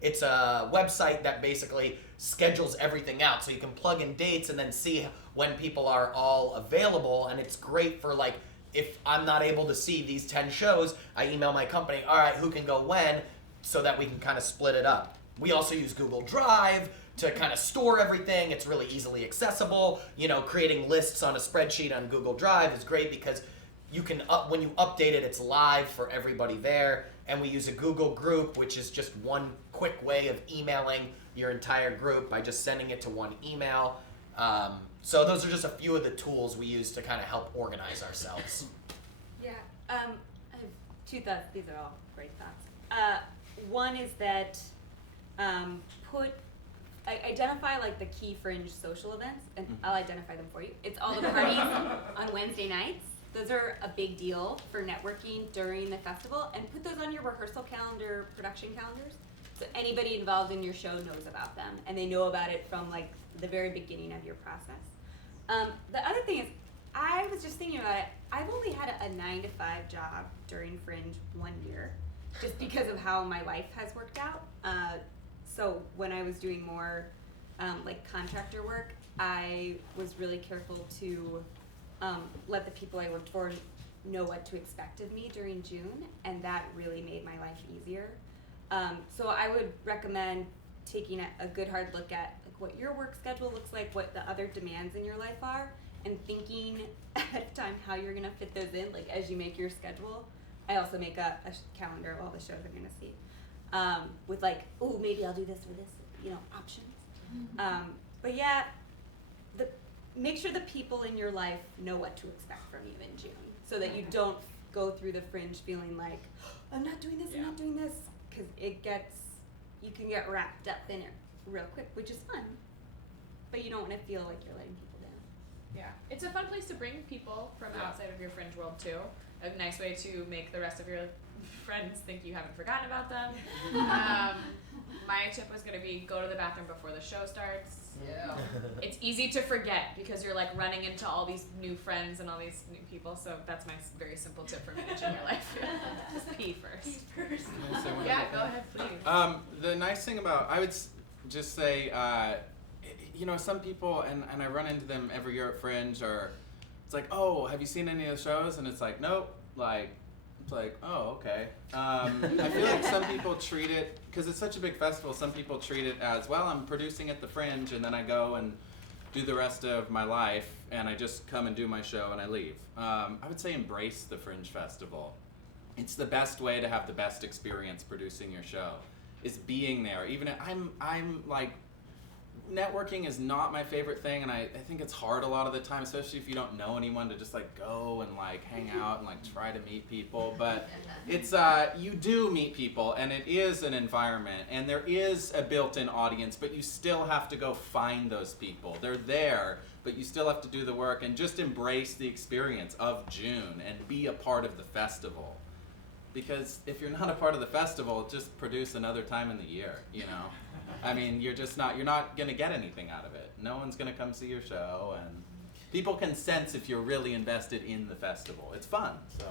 It's a website that basically schedules everything out. So you can plug in dates and then see when people are all available. And it's great for like, if I'm not able to see these 10 shows, I email my company, all right, who can go when, so that we can kind of split it up. We also use Google Drive to kind of store everything. It's really easily accessible. You know, creating lists on a spreadsheet on Google Drive is great because you can, when you update it, it's live for everybody there. And we use a Google group, which is just one quick way of emailing your entire group by just sending it to one email. So those are just a few of the tools we use to kind of help organize ourselves. Yeah, I have 2 thoughts. These are all great thoughts. One is that identify like the key Fringe social events, and I'll identify them for you. It's all the parties on Wednesday nights. Those are a big deal for networking during the festival, and put those on your rehearsal calendar, production calendars, so anybody involved in your show knows about them, and they know about it from like the very beginning of your process. The other thing is, I was just thinking about it, I've only had a 9-to-5 job during Fringe 1 year, just because of how my life has worked out. So when I was doing more like contractor work, I was really careful to let the people I worked for know what to expect of me during June, and that really made my life easier. So I would recommend taking a good hard look at like what your work schedule looks like, what the other demands in your life are, and thinking ahead of time how you're gonna fit those in, like as you make your schedule. I also make a calendar of all the shows I'm gonna see, with like, oh, maybe I'll do this or this, you know, options. But yeah, make sure the people in your life know what to expect from you in June, so that you don't go through the Fringe feeling like, oh, I'm not doing this, I'm not doing this, because you can get wrapped up in it real quick, which is fun, but you don't want to feel like you're letting people down. Yeah, it's a fun place to bring people from outside of your fringe world too. A nice way to make the rest of your friends think you haven't forgotten about them. My tip was going to be go to the bathroom before the show starts. Yeah. It's easy to forget because you're like running into all these new friends and all these new people. So that's my very simple tip for managing your life. Just pee first. Yeah, go ahead, please. The nice thing about, I would just say, you know, some people, and I run into them every year at Fringe, are, it's like, oh, have you seen any of the shows? And it's like, nope. Like, it's like, oh, okay. I feel like some people treat it, because it's such a big festival, some people treat it as, well, I'm producing at the Fringe, and then I go and do the rest of my life, and I just come and do my show and I leave. I would say embrace the Fringe Festival. It's the best way to have the best experience producing your show, is being there. Even if I'm like, networking is not my favorite thing, and I think it's hard a lot of the time, especially if you don't know anyone, to just like go and like hang out and like try to meet people. But it's you do meet people, and it is an environment, and there is a built-in audience, but you still have to go find those people. They're there, but you still have to do the work, and just embrace the experience of June and be a part of the festival. Because if you're not a part of the festival, just produce another time in the year, you know? I mean, you're not gonna get anything out of it. No one's gonna come see your show, and people can sense if you're really invested in the festival. It's fun, so.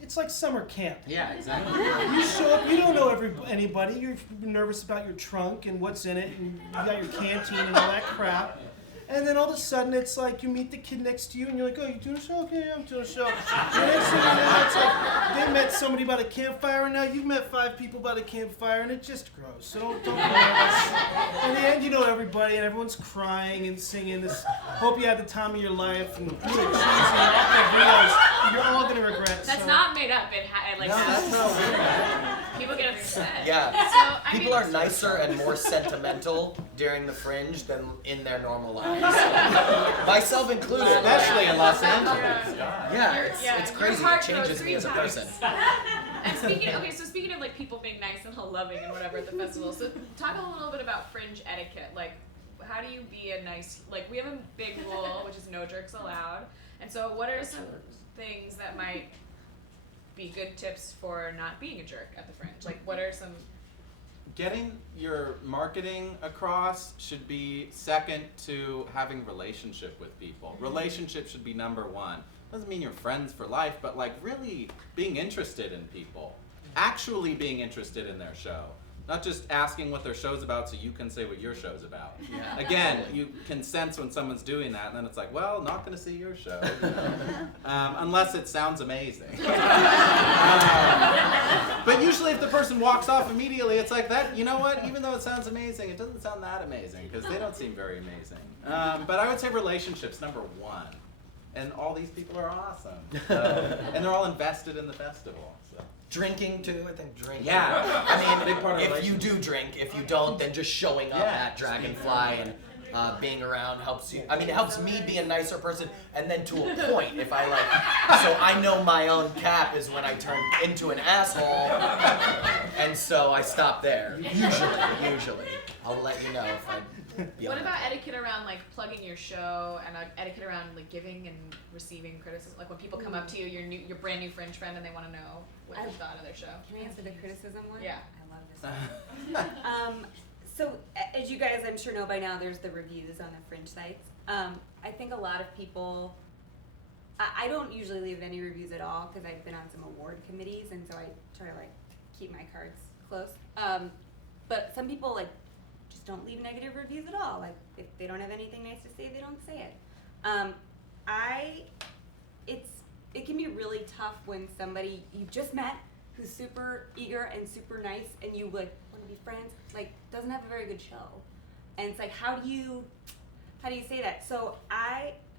It's like summer camp. Yeah, exactly. You show up, you don't know anybody, you're nervous about your trunk and what's in it, and you got your canteen and all that crap. And then all of a sudden, it's like you meet the kid next to you, and you're like, oh, you doing a show? Okay, yeah, I'm doing a show. And next thing you know, it's like they met somebody by the campfire, and now you've met 5 people by the campfire, and it just grows. So don't be nervous. In the end, you know everybody, and everyone's crying and singing this, hope you had the time of your life, and really cheesy, awful videos. You're all going to regret. That's so. not made up. It like No, that's not weird. People get upset. Yeah. So, I People mean, are nicer and more sentimental during the Fringe than in their normal lives. Myself included. Especially in Los Angeles. Yeah, it's your crazy. heart It changes grows me 3 as a times. person. And speaking of like people being nice and loving and whatever at the festival, so talk a little bit about Fringe etiquette. Like, how do you be a nice, like, we have a big rule, which is no jerks allowed. And so what are some things that might be good tips for not being a jerk at the Fringe? Like, what are some... Getting your marketing across should be second to having relationship with people. Relationship should be number 1. Doesn't mean you're friends for life, but like really being interested in people. Actually being interested in their show. Not just asking what their show's about so you can say what your show's about. Yeah. Again, you can sense when someone's doing that, and then it's like, well, not going to see your show, you know? Unless it sounds amazing. But usually if the person walks off immediately, it's like that, you know what, even though it sounds amazing, it doesn't sound that amazing, because they don't seem very amazing. But I would say relationships, number 1. And all these people are awesome. So, and they're all invested in the festival. So. Drinking too, I think drinking. Yeah. I Big part of mean, if you relationship. do drink, if you don't, then just showing up Yeah. at Dragonfly and being around helps you. I mean, it helps me be a nicer person, and then to a point, if I like, so I know my own cap is when I turn into an asshole, and so I stop there. Usually, I'll let you know if I. What about etiquette around like plugging your show and etiquette around like giving and receiving criticism? Like when people come up to you, your brand new Fringe friend, and they want to know what you thought of their show. Can I answer the criticism one? Yeah. I love this one. So as you guys I'm sure know by now, there's the reviews on the Fringe sites. I think a lot of people, I don't usually leave any reviews at all because I've been on some award committees, and so I try to like keep my cards close. But some people like just don't leave negative reviews at all. Like if they don't have anything nice to say, they don't say it. It can be really tough when somebody you've just met who's super eager and super nice and you like want to be friends, like doesn't have a very good show. And it's like how do you say that? So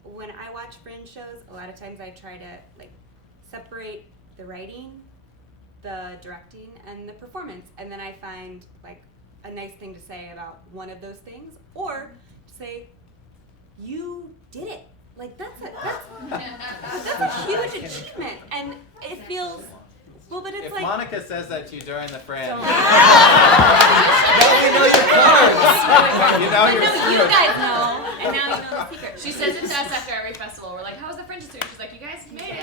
when I watch Fringe shows, a lot of times I try to like separate the writing, the directing, and the performance, and then I find like a nice thing to say about one of those things, or to say, you did it. Like that's a huge achievement, and it feels well. But it's If like Monica says that to you during the Fringe, Now you know your cards. you know you're no, you screwed. guys know, And now you know the secret. She says it to us after every festival. We're like, how was the Fringe this week? She's like, you guys made it.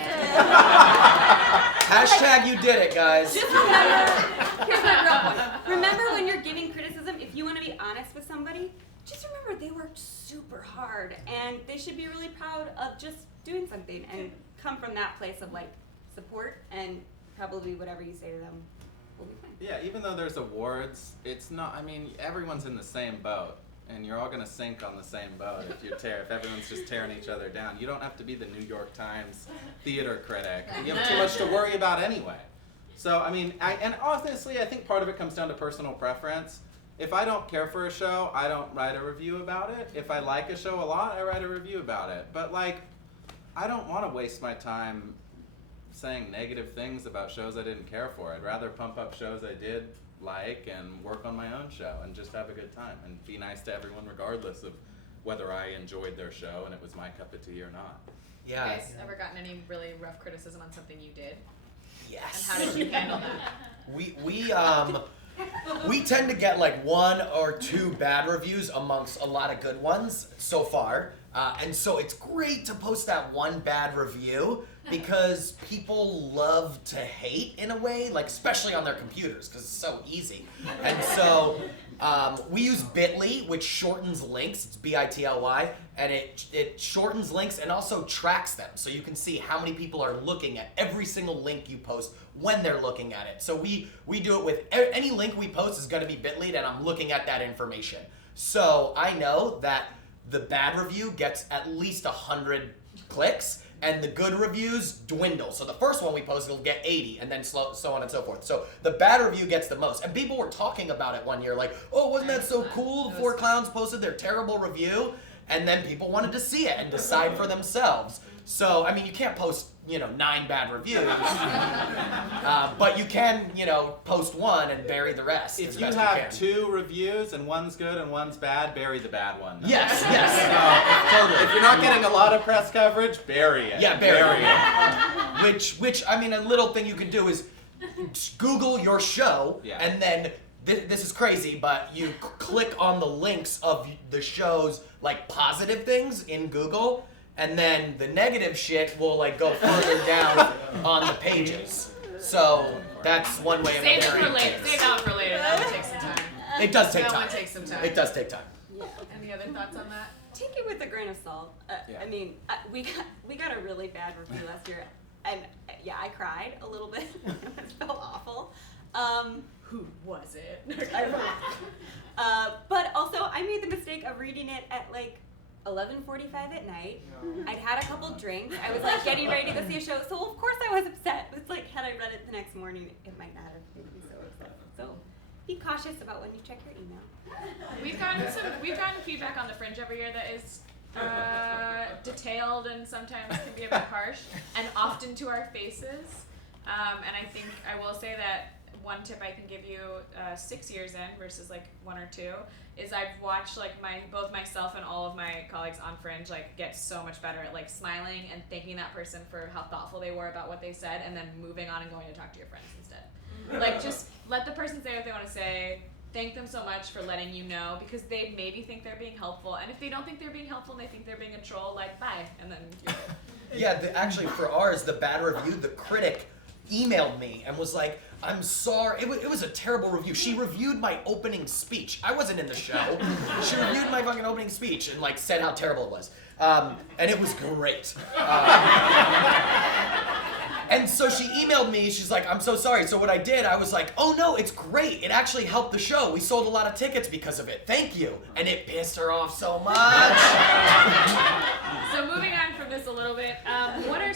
Hashtag you did it, guys. Just remember, here's my real point. Remember when you're giving criticism, if you want to be honest with somebody, just remember they worked super hard and they should be really proud of just doing something and come from that place of like support, and probably whatever you say to them will be fine. Yeah, even though there's awards, it's not, I mean, everyone's in the same boat. And you're all gonna sink on the same boat if everyone's just tearing each other down. You don't have to be the New York Times theater critic. You have too much to worry about anyway. So, I mean, and honestly, I think part of it comes down to personal preference. If I don't care for a show, I don't write a review about it. If I like a show a lot, I write a review about it. But like, I don't wanna waste my time saying negative things about shows I didn't care for. I'd rather pump up shows I did like and work on my own show and just have a good time and be nice to everyone regardless of whether I enjoyed their show and it was my cup of tea or not. Yeah. You guys ever gotten any really rough criticism on something you did? Yes. And how did you handle that? We tend to get like 1 or 2 bad reviews amongst a lot of good ones so far. And so it's great to post that one bad review because people love to hate in a way, like especially on their computers because it's so easy. And so we use Bitly, which shortens links. It's Bitly, and it shortens links and also tracks them. So you can see how many people are looking at every single link you post when they're looking at it. So we do it with any link we post is going to be Bitly, and I'm looking at that information. So I know that the bad review gets at least 100 clicks, and the good reviews dwindle. So the first one we post will get 80, and then so on and so forth. So the bad review gets the most. And people were talking about it one year, like, oh, wasn't that so cool? The 4 clowns posted their terrible review, and then people wanted to see it and decide for themselves. So, I mean, you can't post, 9 bad reviews, but you can, post 1 and bury the rest. If as you best have you can. 2 reviews and one's good and one's bad, bury the bad one. Yes. Totally. If you're not getting a lot of press coverage, bury it. Yeah, bury it. Which I mean, a little thing you can do is Google your show, and then this is crazy, but you click on the links of the show's like positive things in Google, and then the negative shit will like go further down on the pages. So that's one way of Save it burying for later. things. Save that one for later. That one takes some time. It does take That time. one takes some time. It does take time. Any other thoughts on that? Take it with a grain of salt. I mean, we got a really bad review last year, and yeah, I cried a little bit. It felt awful. Who was it? But also, I made the mistake of reading it at like 11:45 at night. I'd had a couple drinks. I was like getting ready to go see a show, so of course I was upset. It's like had I read it the next morning, it might not have made me so upset. So be cautious about when you check your email. We've gotten feedback on the Fringe every year that is detailed and sometimes can be a bit harsh, and often to our faces. And I think I will say that one tip I can give you 6 years in versus like 1 or 2 is I've watched like both myself and all of my colleagues on Fringe like get so much better at like smiling and thanking that person for how thoughtful they were about what they said, and then moving on and going to talk to your friends instead. Like just let the person say what they want to say. Thank them so much for letting you know, because they maybe think they're being helpful, and if they don't think they're being helpful and they think they're being a troll, like bye, and then you're good. Yeah, actually for ours, the bad review, the critic emailed me and was like, I'm sorry, it was a terrible review. She reviewed my opening speech. I wasn't in the show. She reviewed my fucking opening speech and like said how terrible it was. And it was great. And so she emailed me, she's like, I'm so sorry. So what I did, I was like, oh no, it's great. It actually helped the show. We sold a lot of tickets because of it. Thank you. And it pissed her off so much. So moving on from this a little bit, what are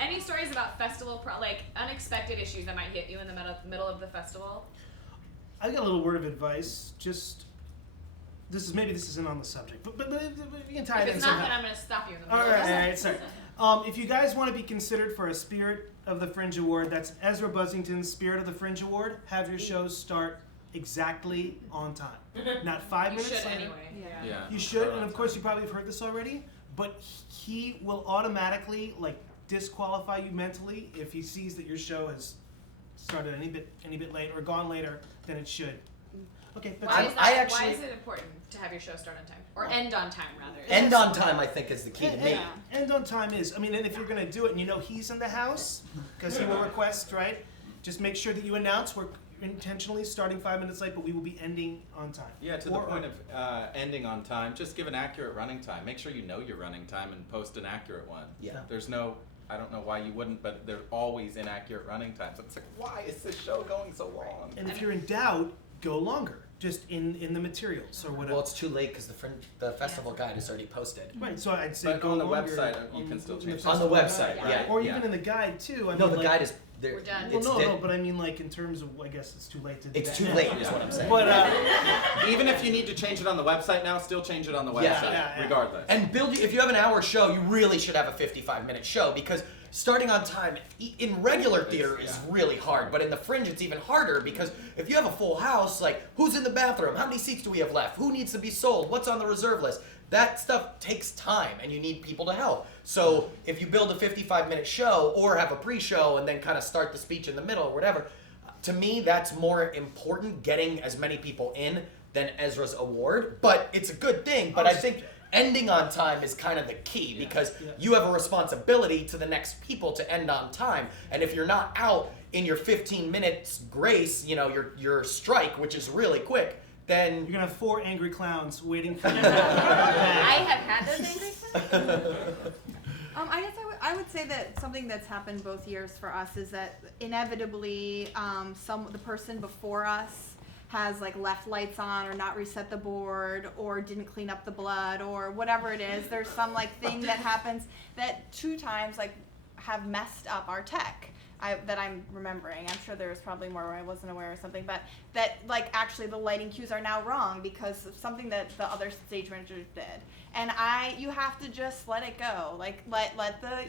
any stories about festival, like unexpected issues that might hit you in the middle of the festival? I got a little word of advice. Just maybe this isn't on the subject, but you can tie If it in it's not, somehow. then I'm going to stop you in the All middle. right, sorry. If you guys want to be considered for a Spirit of the Fringe Award, that's Ezra Buzzington's Spirit of the Fringe Award, have your shows start exactly on time. Not 5 You minutes should later. anyway. Yeah. You should, and of course you probably have heard this already, but he will automatically disqualify you mentally if he sees that your show has started any bit late or gone later than it should. Okay, but Why so- is that? I Why actually- is it important to have your show start on time or end on time rather? End on time, I think, is the key to me. End on time is, and if you're gonna do it and you know he's in the house, because he will request, right? Just make sure that you announce we're intentionally starting 5 minutes late, but we will be ending on time. Yeah, to the point of ending on time, just give an accurate running time. Make sure you know your running time and post an accurate one. Yeah. There's no, I don't know why you wouldn't, but there's always inaccurate running times. It's like, why is this show going so long? And if you're in doubt, go longer, just in the materials or whatever. Well, it's too late because the festival guide is already posted. Right, so I'd say But go on the longer website, you can still change it. On the festival website, guide. yeah. Or Yeah. even in the guide too. No, the like, guide is there. We're done. It's no, but I mean like in terms of, I guess it's too late to do It's that too now. late, is what I'm saying. But Even if you need to change it on the website now, still change it on the Yeah. website, Yeah. regardless. And if you have an hour show, you really should have a 55-minute show because starting on time in regular theater is really hard, but in the Fringe it's even harder because if you have a full house, like who's in the bathroom, how many seats do we have left, who needs to be sold, what's on the reserve list, that stuff takes time and you need people to help. So if you build a 55-minute show or have a pre-show and then kind of start the speech in the middle or whatever, to me that's more important, getting as many people in than Ezra's award, but it's a good thing. But I think ending on time is kind of the key because you have a responsibility to the next people to end on time. And if you're not out in your 15 minutes grace, your strike, which is really quick, then you're gonna have 4 angry clowns waiting for you. I have had those angry I guess I would say that something that's happened both years for us is that inevitably the person before us has like left lights on or not reset the board or didn't clean up the blood or whatever it is. There's some like thing that happens that 2 times like have messed up our tech. That I'm remembering. I'm sure there was probably more where I wasn't aware or something, but that like actually the lighting cues are now wrong because of something that the other stage managers did. And you have to just let it go. Like let the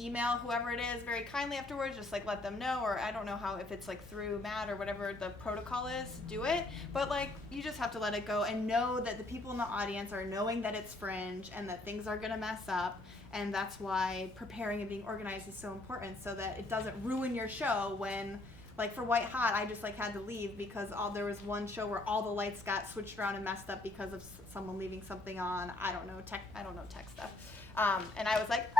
email whoever it is very kindly afterwards. Just like let them know, or I don't know how if it's like through Matt or whatever the protocol is. Do it, but like you just have to let it go and know that the people in the audience are knowing that it's Fringe and that things are gonna mess up. And that's why preparing and being organized is so important, so that it doesn't ruin your show when, like for White Hot, I just like had to leave because there was one show where all the lights got switched around and messed up because of someone leaving something on. I don't know tech stuff. And I was like,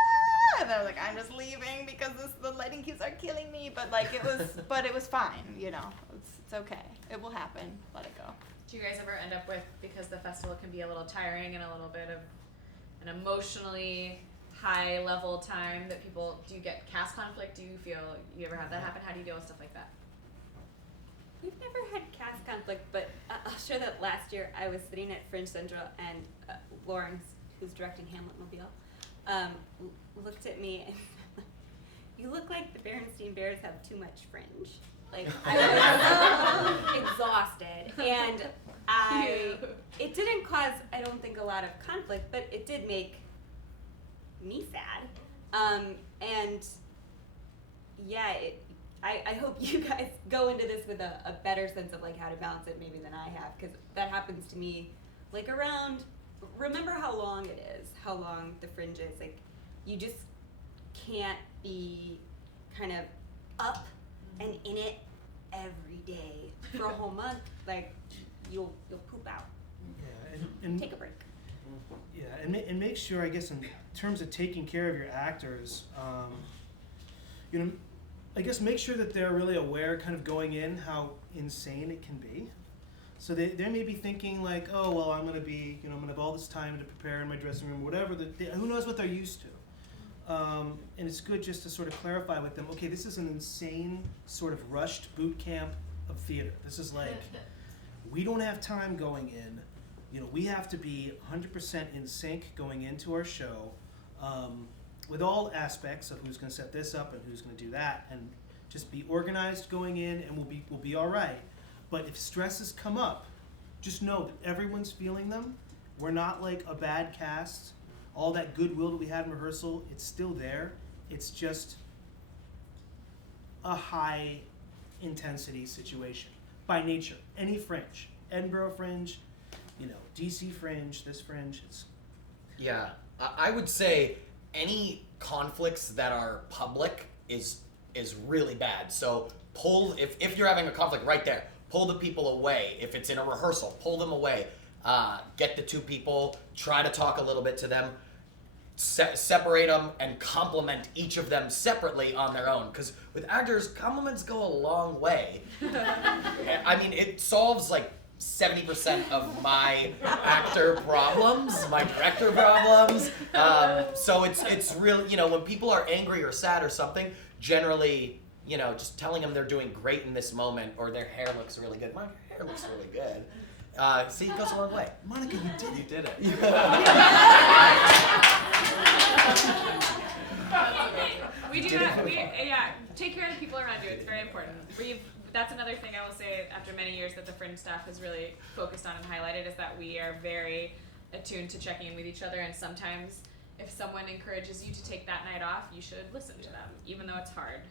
and I was like, I'm just leaving because the lighting cues are killing me. But like it was fine. It's okay. It will happen. Let it go. Do you guys ever end up with, because the festival can be a little tiring and a little bit of an emotionally high level time that people, do you get cast conflict? Do you feel you ever have that happen? How do you deal with stuff like that? We've never had cast conflict, but I'll share that last year I was sitting at Fringe Central and Lawrence, who's directing Hamlet Mobile, looked at me and you look like the Berenstain Bears have too much fringe. Like I was exhausted, and it didn't cause, I don't think, a lot of conflict, but it did make me sad. And yeah, I hope you guys go into this with a better sense of like how to balance it maybe than I have, because that happens to me like around, remember how long it is, how long the Fringe is, like you just can't be kind of up and in it every day for a whole month. Like you'll poop out. Yeah, and Take a break. Yeah, and make sure, I guess, in terms of taking care of your actors, I guess make sure that they're really aware, kind of going in, how insane it can be. So they may be thinking like, oh well, I'm gonna have all this time to prepare in my dressing room, whatever. Who knows what they're used to. And it's good just to sort of clarify with them, okay, this is an insane sort of rushed boot camp of theater. This is like, we don't have time going in. We have to be 100% in sync going into our show, with all aspects of who's going to set this up and who's going to do that, and just be organized going in, and we'll be all right. But if stresses come up, just know that everyone's feeling them. We're not like a bad cast. All that goodwill that we had in rehearsal, it's still there. It's just a high intensity situation by nature. Any Fringe, Edinburgh Fringe, DC Fringe, this Fringe, it's... Yeah, I would say any conflicts that are public is really bad. So if you're having a conflict right there, pull the people away. If it's in a rehearsal, pull them away. Get the two people, try to talk a little bit to them, separate them, and compliment each of them separately on their own. Because with actors, compliments go a long way. I mean, it solves like 70% of my actor problems, my director problems. So it's really, you know, when people are angry or sad or something, generally, you know, just telling them they're doing great in this moment or their hair looks really good. My hair looks really good. See, it goes a long way. Monica, you did it. You did it. We do that. Take care of the people around you. It's very important. That's another thing I will say after many years that the Fringe staff has really focused on and highlighted is that we are very attuned to checking in with each other, and sometimes if someone encourages you to take that night off, you should listen to them, even though it's hard.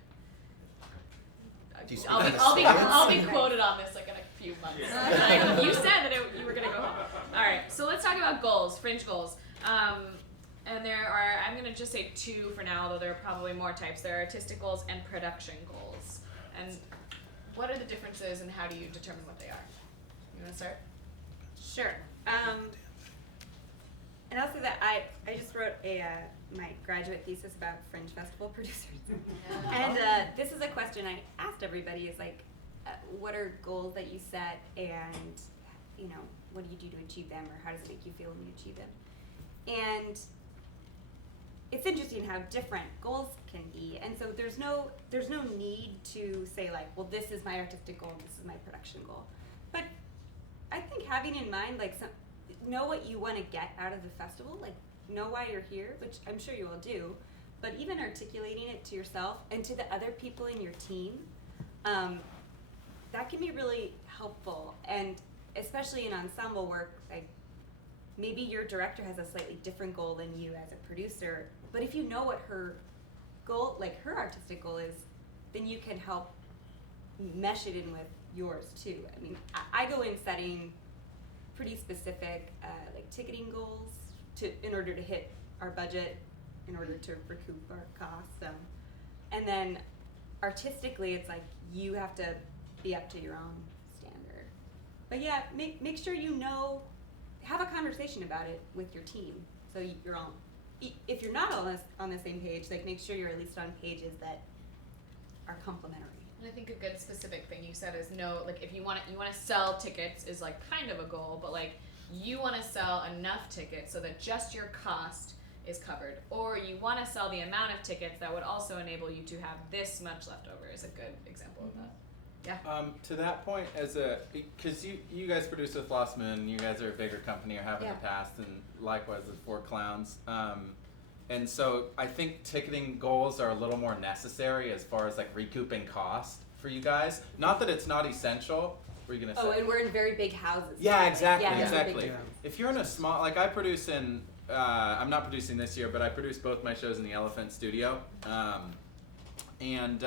I'll be quoted on this like in a few months. Like, you said that you were gonna go home. All right, so let's talk about goals, Fringe goals. And there are, I'm gonna just say two for now, although there are probably more types. There are artistic goals and production goals. And what are the differences and how do you determine what they are? You wanna start? Sure. And I'll say that I just wrote my graduate thesis about Fringe Festival producers. And this is a question I asked everybody is like, what are goals that you set and, you know, what do you do to achieve them or how does it make you feel when you achieve them? And it's interesting how different goals can be. And so there's no need to say like, well, this is my artistic goal, this is my production goal. But I think having in mind like know what you want to get out of the festival, like know why you're here, which I'm sure you all do, but even articulating it to yourself and to the other people in your team, that can be really helpful. And especially in ensemble work, like maybe your director has a slightly different goal than you as a producer, but if you know what her goal, like her artistic goal is, then you can help mesh it in with yours too. I mean, I go in setting pretty specific like ticketing goals in order to hit our budget, in order to recoup our costs. And then artistically, it's like you have to be up to your own standard. But yeah, make sure you know, have a conversation about it with your team. So you're all, if you're not on the same page, like make sure you're at least on pages that are complementary. And I think a good specific thing you said is no, like if you want to sell tickets is like kind of a goal, but like you want to sell enough tickets so that just your cost is covered, or you want to sell the amount of tickets that would also enable you to have this much left over is a good example of that. Yeah. To that point, because you guys produce with Lost Moon, you guys are a bigger company or have in the past, and likewise with Four Clowns. And so I think ticketing goals are a little more necessary as far as like recouping cost for you guys. Not that it's not essential. What are you gonna say? Oh, and we're in very big houses. Yeah, exactly, Yeah, exactly. If you're in a small, like I produce in, I'm not producing this year, but I produce both my shows in the Elephant Studio. I mean,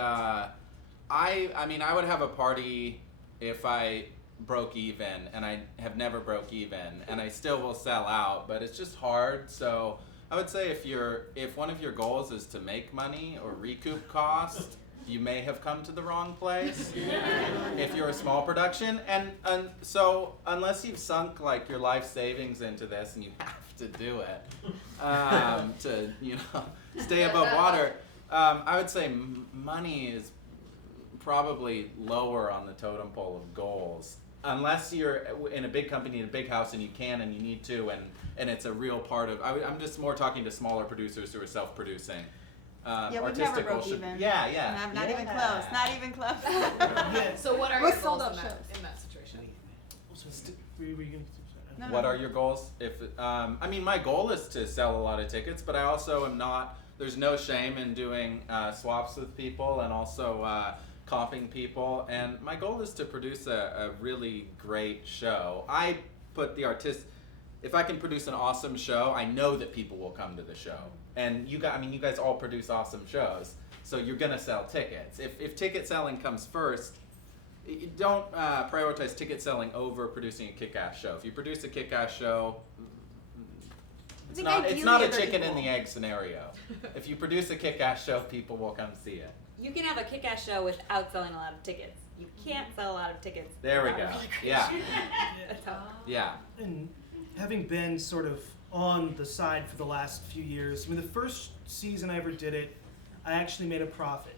I would have a party if I broke even, and I have never broke even, and I still will sell out, but it's just hard. So I would say if one of your goals is to make money or recoup cost, you may have come to the wrong place. If you're a small production, and so unless you've sunk like your life savings into this, and you have to do it to stay above water, I would say money is probably lower on the totem pole of goals, unless you're in a big company, in a big house, and you can and you need to, and it's a real part of. I'm just more talking to smaller producers who are self-producing. Yeah, we've never broke even. Yeah. Not even close. Not even close. So what are We're your sold goals out in that situation? No. What are your goals? I mean, my goal is to sell a lot of tickets, but I also am not. There's no shame in doing swaps with people and also comping people. And my goal is to produce a really great show. I put the if I can produce an awesome show, I know that people will come to the show. And you guys all produce awesome shows, so you're gonna sell tickets. If ticket selling comes first, don't prioritize ticket selling over producing a kick-ass show. If you produce a kick-ass show, it's not a chicken and the egg scenario. If you produce a kick-ass show, people will come see it. You can have a kick-ass show without selling a lot of tickets. You can't sell a lot of tickets. There we without go. a really great Yeah. show. That's how. Yeah. And having been sort of on the side for the last few years, I mean, the first season I ever did it, I actually made a profit.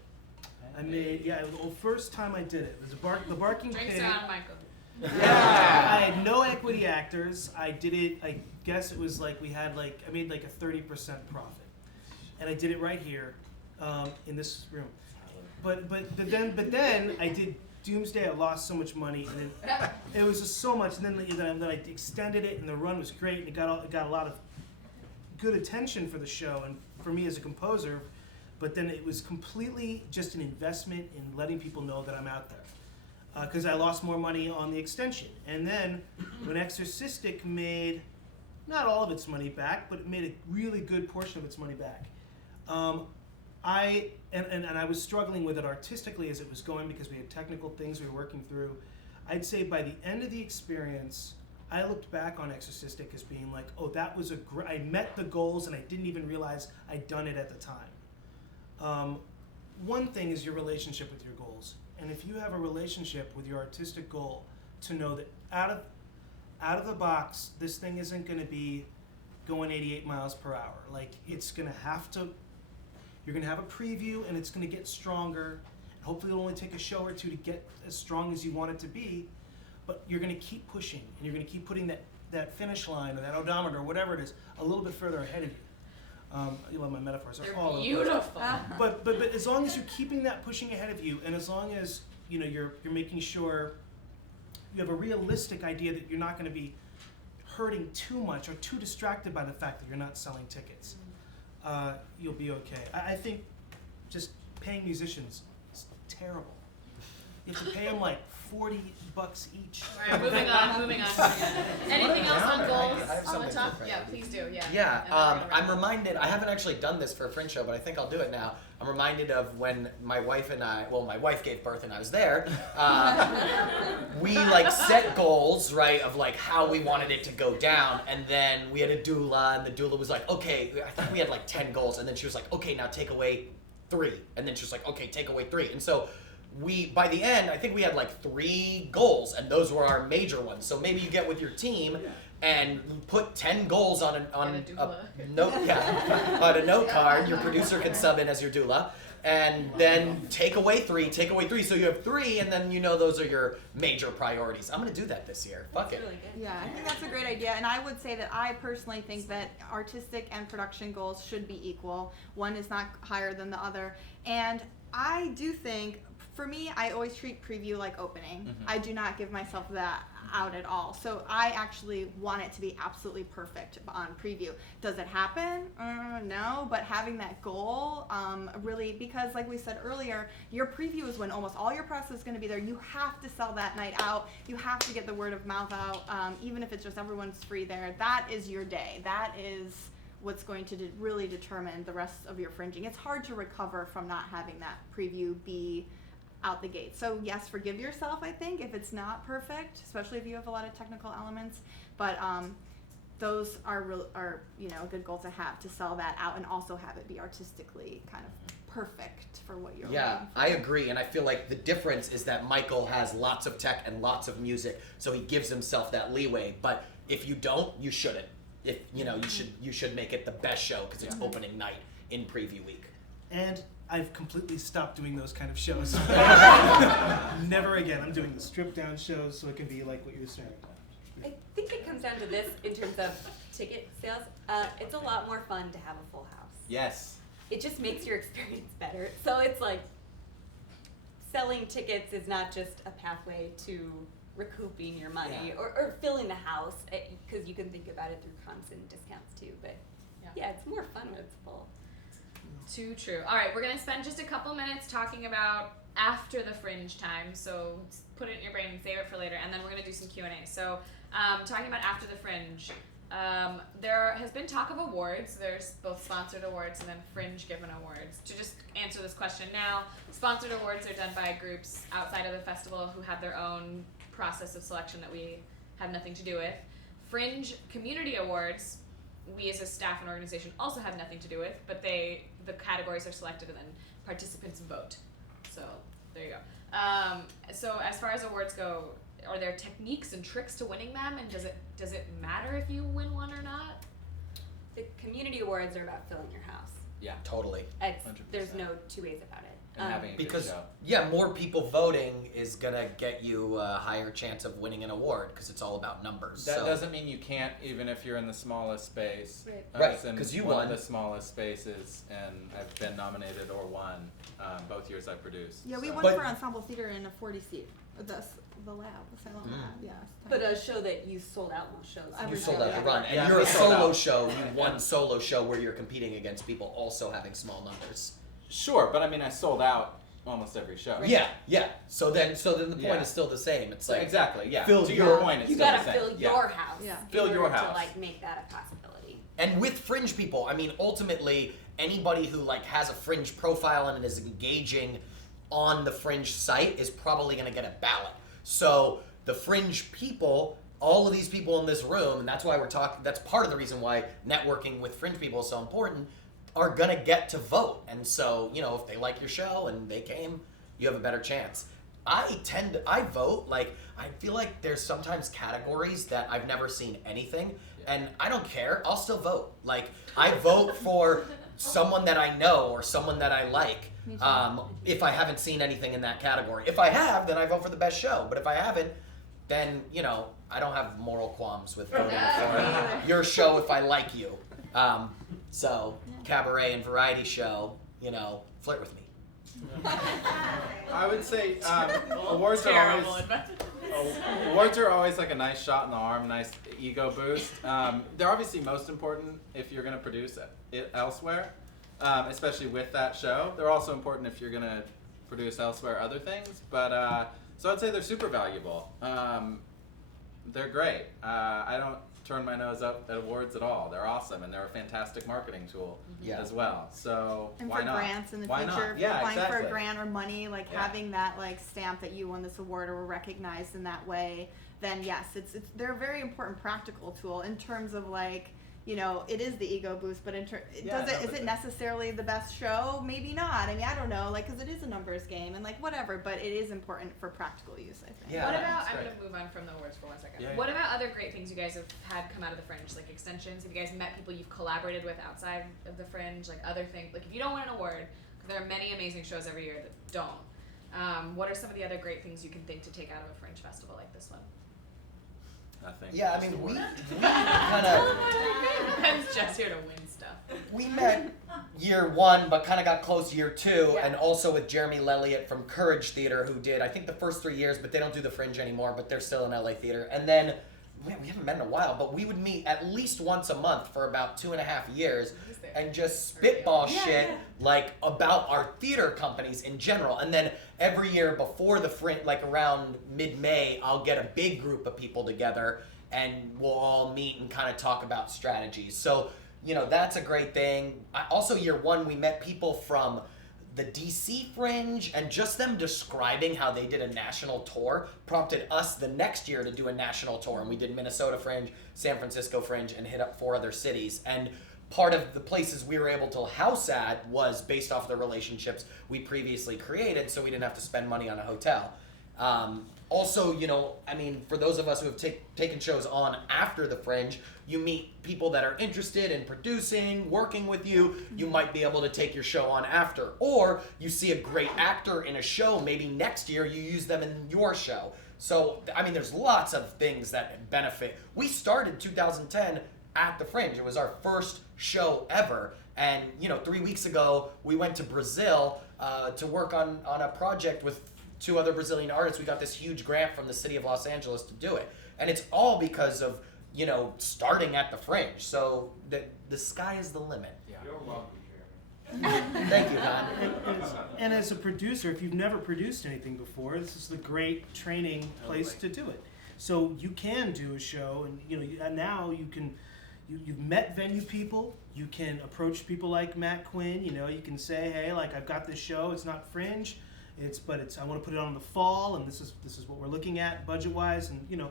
I made, the first time I did it, it was the Barking Drinks Pig. are on Michael. Yeah, I had no equity actors. I did it. I guess it was like I made like a 30% profit, and I did it right here, in this room. But then I did Doomsday. I lost so much money, and then it was just so much. And then I extended it, and the run was great, and it got a lot of good attention for the show and for me as a composer. But then it was completely just an investment in letting people know that I'm out there. Because I lost more money on the extension. And then when Exorcistic made, not all of its money back, but it made a really good portion of its money back. I was struggling with it artistically as it was going because we had technical things we were working through. I'd say by the end of the experience, I looked back on Exorcistic as being like, oh, that was I met the goals and I didn't even realize I'd done it at the time. One thing is your relationship with your goals. And if you have a relationship with your artistic goal, to know that out of the box, this thing isn't going to be going 88 miles per hour. Like, it's going to have to, you're going to have a preview and it's going to get stronger. Hopefully it'll only take a show or two to get as strong as you want it to be, but you're going to keep pushing and you're going to keep putting that finish line or that odometer or whatever it is a little bit further ahead of you. I love my metaphors. They're all over. beautiful. But as long as you're keeping that pushing ahead of you, and as long as you're making sure you have a realistic idea that you're not going to be hurting too much or too distracted by the fact that you're not selling tickets, you'll be okay. I think just paying musicians is terrible. You have to pay them like $40 each. All right, moving on. Anything else on goals I have on the something top? for Yeah, please do. Yeah. Yeah, And then we're gonna I'm wrap up. reminded, I haven't actually done this for a Fringe show, but I think I'll do it now. I'm reminded of when my wife and I, well, my wife gave birth and I was there. We like set goals, right, of like how we wanted it to go down. And then we had a doula, and the doula was like, okay, I think we had like 10 goals. And then she was like, okay, now take away 3. And then she was like, okay, take away 3. And so by the end, I think we had like 3 goals, and those were our major ones. So maybe you get with your team and put 10 goals on a note, on a note card. Your producer can sub in as your doula, and then take away 3. So you have 3, and then those are your major priorities. I'm gonna do that this year. Fuck it. Really good. Yeah, I think that's a great idea. And I would say that I personally think that artistic and production goals should be equal. One is not higher than the other. And I do think, for me, I always treat preview like opening. I do not give myself that out at all. So I actually want it to be absolutely perfect on preview. Does it happen? No, but having that goal really, because like we said earlier, your preview is when almost all your press is going to be there. You have to sell that night out. You have to get the word of mouth out, even if it's just everyone's free there. That is your day. That is what's going to really determine the rest of your fringing. It's hard to recover from not having that preview be out the gate. So yes, forgive yourself, I think, if it's not perfect, especially if you have a lot of technical elements. But those are good goals to have, to sell that out and also have it be artistically kind of perfect for what you're Yeah, looking for. I agree, and I feel like the difference is that Michael has lots of tech and lots of music, so he gives himself that leeway. But if you don't, you shouldn't. If you should make it the best show because it's opening night in preview week. And I've completely stopped doing those kind of shows. Never again. I'm doing the stripped down shows so it can be like what you're saying. I think it comes down to this in terms of ticket sales. It's a lot more fun to have a full house. Yes. It just makes your experience better. So it's like selling tickets is not just a pathway to recouping your money or filling the house, because you can think about it through comps and discounts too. But yeah, it's more fun when it's full. Too true. All right, we're going to spend just a couple minutes talking about after the Fringe time. So put it in your brain and save it for later. And then we're going to do some Q&A. So talking about after the Fringe, there has been talk of awards. There's both sponsored awards and then Fringe given awards. To just answer this question now, sponsored awards are done by groups outside of the festival who have their own process of selection that we have nothing to do with. Fringe community awards, we as a staff and organization also have nothing to do with, but the categories are selected and then participants vote. So There you go. So as far as awards go, are there techniques and tricks to winning them, and does it matter if you win one or not? The community awards are about filling your house. Yeah. Totally. There's no two ways about it. And having a Because good show. yeah, more people voting is gonna get you a higher chance of winning an award because it's all about numbers. That so. doesn't mean you can't, even if you're in the smallest space. Right. I Right, was in 'cause you one won. of the smallest spaces, and I've been nominated or won both years I produced. Yeah, we so. won But- for ensemble theater in a 40 seat. The lab, the silent lab, yeah. But a show that you sold out most shows. I You was sold out the yeah. run, and Yeah, you're we a sold solo out. show. You won solo show where you're competing against people also having small numbers. Sure, but I mean, I sold out almost every show. Yeah, yeah. So then the point Yeah. is still the same. It's So like exactly, yeah. fill To your- your point, it's You still gotta the same. fill Yeah. your house. Yeah. Fill in your order house. to like make that a possibility. And with fringe people, I mean, ultimately, anybody who like has a fringe profile and is engaging on the fringe site is probably going to get a ballot. So the fringe people, all of these people in this room, and that's why we're talking. That's part of the reason why networking with fringe people is so important. Are going to get to vote, and so if they like your show and they came, you have a better chance. I vote like I feel like there's sometimes categories that I've never seen anything. And I don't care. I'll still vote. Like I vote for someone that I know or someone that I like. If I haven't seen anything in that category. If I have, then I vote for the best show. But if I haven't, then I don't have moral qualms with voting for your show if I like you. So cabaret and variety show, flirt with me. I would say awards are always Terrible advice. awards are always like a nice shot in the arm, nice ego boost. They're obviously most important if you're going to produce it elsewhere, especially with that show. They're also important if you're going to produce elsewhere other things. But so I'd say they're super valuable. They're great. I don't turn my nose up at awards at all. They're awesome, and they're a fantastic marketing tool Yeah. as well. So And why for not? grants in the Why future, not? if you're Yeah, applying for exactly. a grant or money, like Yeah. having that like stamp that you won this award or were recognized in that way, then yes, they're a very important practical tool in terms of like, it is the ego boost, but is it necessarily the best show? Maybe not. I mean, I don't know, like, because it is a numbers game and like whatever, but it is important for practical use, I think. Yeah. What about, that's I'm great. going to move on from the awards for 1 second. Yeah, yeah. What about other great things you guys have had come out of the Fringe, like extensions? Have you guys met people you've collaborated with outside of the Fringe, like other things? Like if you don't win an award, because there are many amazing shows every year that don't, what are some of the other great things you can think to take out of a Fringe festival like this one? Nothing. Yeah, I Just mean, we award. kind of I'm just here to win stuff. we met year 1, but kind of got close year 2, Yeah. and also with Jeremy Lelliott from Courage Theater, who did I think the first 3 years, but they don't do the Fringe anymore, but they're still in LA theater. And then man, we haven't met in a while, but we would meet at least once a month for about 2.5 years Who's there? and just spitball Yeah, shit yeah. like about our theater companies in general. And then every year before the Fringe, like around mid-May, I'll get a big group of people together and we'll all meet and kind of talk about strategies. So, that's a great thing. Also, year 1, we met people from the DC Fringe, and just them describing how they did a national tour prompted us the next year to do a national tour. And we did Minnesota Fringe, San Francisco Fringe, and hit up 4 other cities. And part of the places we were able to house at was based off the relationships we previously created, so we didn't have to spend money on a hotel. Also, I mean, for those of us who have taken shows on after the Fringe, you meet people that are interested in producing, working with you. You might be able to take your show on after. Or you see a great actor in a show, maybe next year you use them in your show. So, I mean, there's lots of things that benefit. We started 2010 at the Fringe. It was our first show ever. And, 3 weeks ago, we went to Brazil to work on a project with 2 other Brazilian artists. We got this huge grant from the city of Los Angeles to do it. And it's all because of, starting at the Fringe. So the sky is the limit. You're welcome, Jeremy. Thank you, Don. And as a producer, if you've never produced anything before, this is the great training place to do it. So you can do a show, and now you've met venue people. You can approach people like Matt Quinn. You can say, hey, like I've got this show. It's not Fringe. I want to put it on in the fall, and this is what we're looking at budget wise, and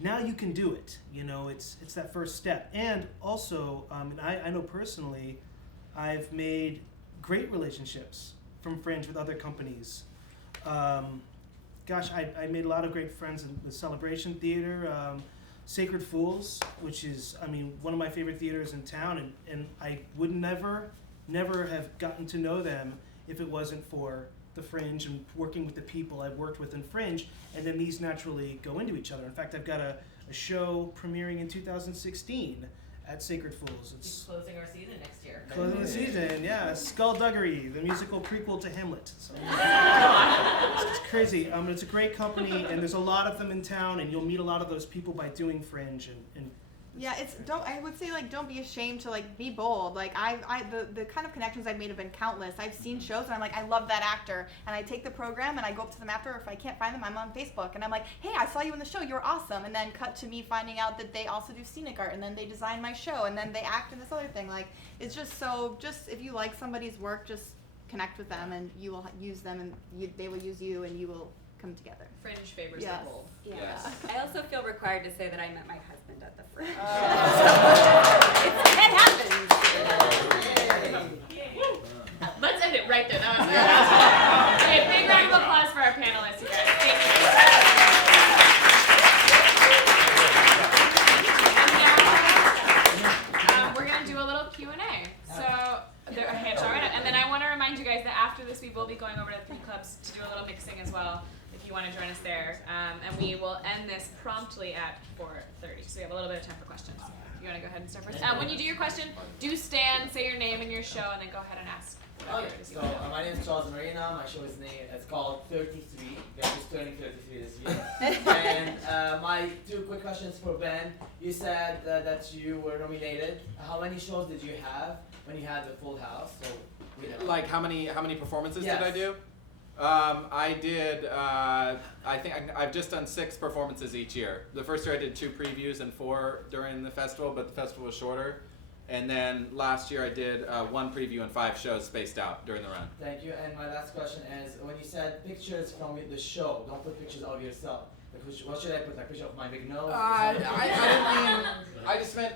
now you can do it. It's that first step. And also, I know personally, I've made great relationships from Fringe with other companies. Gosh, I made a lot of great friends in the Celebration Theater, Sacred Fools, which is, I mean, one of my favorite theaters in town, and I would never have gotten to know them if it wasn't for the Fringe and working with the people I've worked with in Fringe, and then these naturally go into each other. In fact, I've got a show premiering in 2016 at Sacred Fools. It's closing our season next year. closing the season, yeah. Skullduggery, the musical prequel to Hamlet. So, it's crazy. It's a great company, and there's a lot of them in town, and you'll meet a lot of those people by doing Fringe and Yeah, I would say like don't be ashamed to like be bold. Like the kind of connections I've made have been countless. I've seen shows and I'm like, I love that actor, and I take the program and I go up to them after. Or if I can't find them, I'm on Facebook and I'm like, hey, I saw you in the show, you're awesome. And then cut to me finding out that they also do scenic art, and then they design my show, and then they act in this other thing. Like it's just so. Just if you like somebody's work, just connect with them, and you will use them, and they will use you, and you will come together. Fringe favors Yes. the bold. Yeah. Yes. I also feel required to say that I met my husband at the Fringe. It happens. Let's end it right there. That was fantastic. Okay, big round of applause for our panelists, you guys. Thank you. And now, we're gonna do a little Q&A. So, and then I want to remind you guys that after this, we will be going over to the 3 clubs to do a little mixing as well, if you want to join us there. And we will end this promptly at 4:30. So we have a little bit of time for questions. You want to go ahead and start first? When you do your question, do stand, say your name and your show, and then go ahead and ask. Okay, so my name is Charles Marina. My show is called 33. Guys, is turning 33 this year. And my 2 quick questions for Ben. You said that you were nominated. How many shows did you have when you had the full house? So we know. Like how many performances Yes. did I do? I did. I think I've just done 6 performances each year. The first year I did 2 previews and 4 during the festival, but the festival was shorter. And then last year I did 1 preview and 5 shows spaced out during the run. Thank you. And my last question is, when you said pictures from the show, don't put pictures of yourself. Like, what should I put? Like picture of my big nose? I didn't mean. I just meant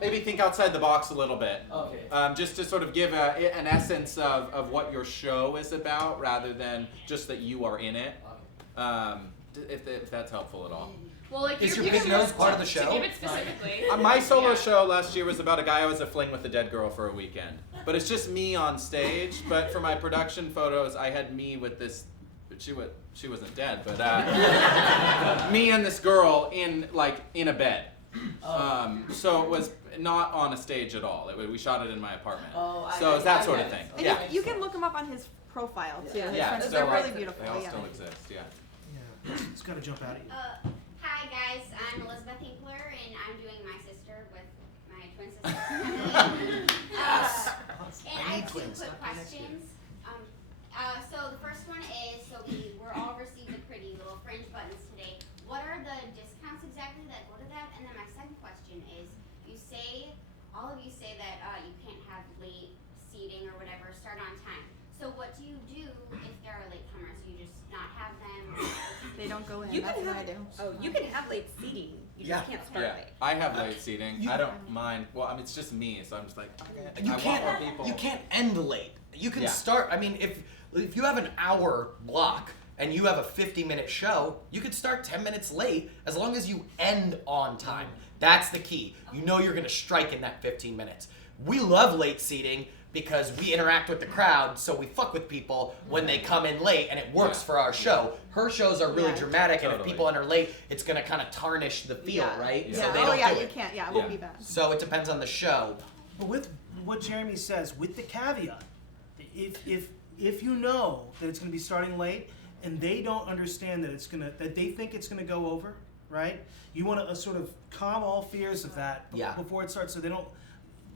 maybe think outside the box a little bit. Okay. Just to sort of give an essence of what your show is about, rather than just that you are in it. If that's helpful at all. Well, like Is your big nose part of the show? To give it specifically. My solo show last year was about a guy I was a fling with a dead girl for a weekend. But it's just me on stage. But for my production photos, I had me with this. She wasn't dead, but me and this girl in a bed. So it was not on a stage at all. We shot it in my apartment. So it's that sort of thing. And Yeah. you can look him up on his profile too. His Yeah. friends, They're they're really beautiful. They all Yeah. still exist. Yeah. it's got to jump out at you. Hi guys, I'm Elizabeth Hinkler, and I'm doing my sister with my twin sister. And I have 2 quick questions. So the first one is, so we were all received the pretty little Fringe buttons today. What are the discounts exactly that go to that? And then my second question is, all of you say that you can't have late seating or whatever, start on time. So what do you do if there are latecomers? You just not have them? They don't go in. You That's can what have, I do. you can have late seating. You just can't start Yeah. late. I have late seating. I don't mind. Well, I mean, it's just me, so I'm just like, okay. You I can't. want more people. You can't end late. You can Yeah. start. I mean, if you have an hour block and you have a 50-minute show, you could start 10 minutes late as long as you end on time. That's the key. You know you're gonna strike in that 15 minutes. We love late seating because we interact with the crowd, so we fuck with people when they come in late, and it works for our show. Her shows are really dramatic, and if people enter late, it's gonna kind of tarnish the feel, right? Yeah. So they Oh don't yeah, do you it. can't. Yeah, it won't be bad. So it depends on the show. But with what Jeremy says, with the caveat, if you know that it's going to be starting late and they don't understand that they think it's going to go over, right? You want to sort of calm all fears of that before it starts, so they don't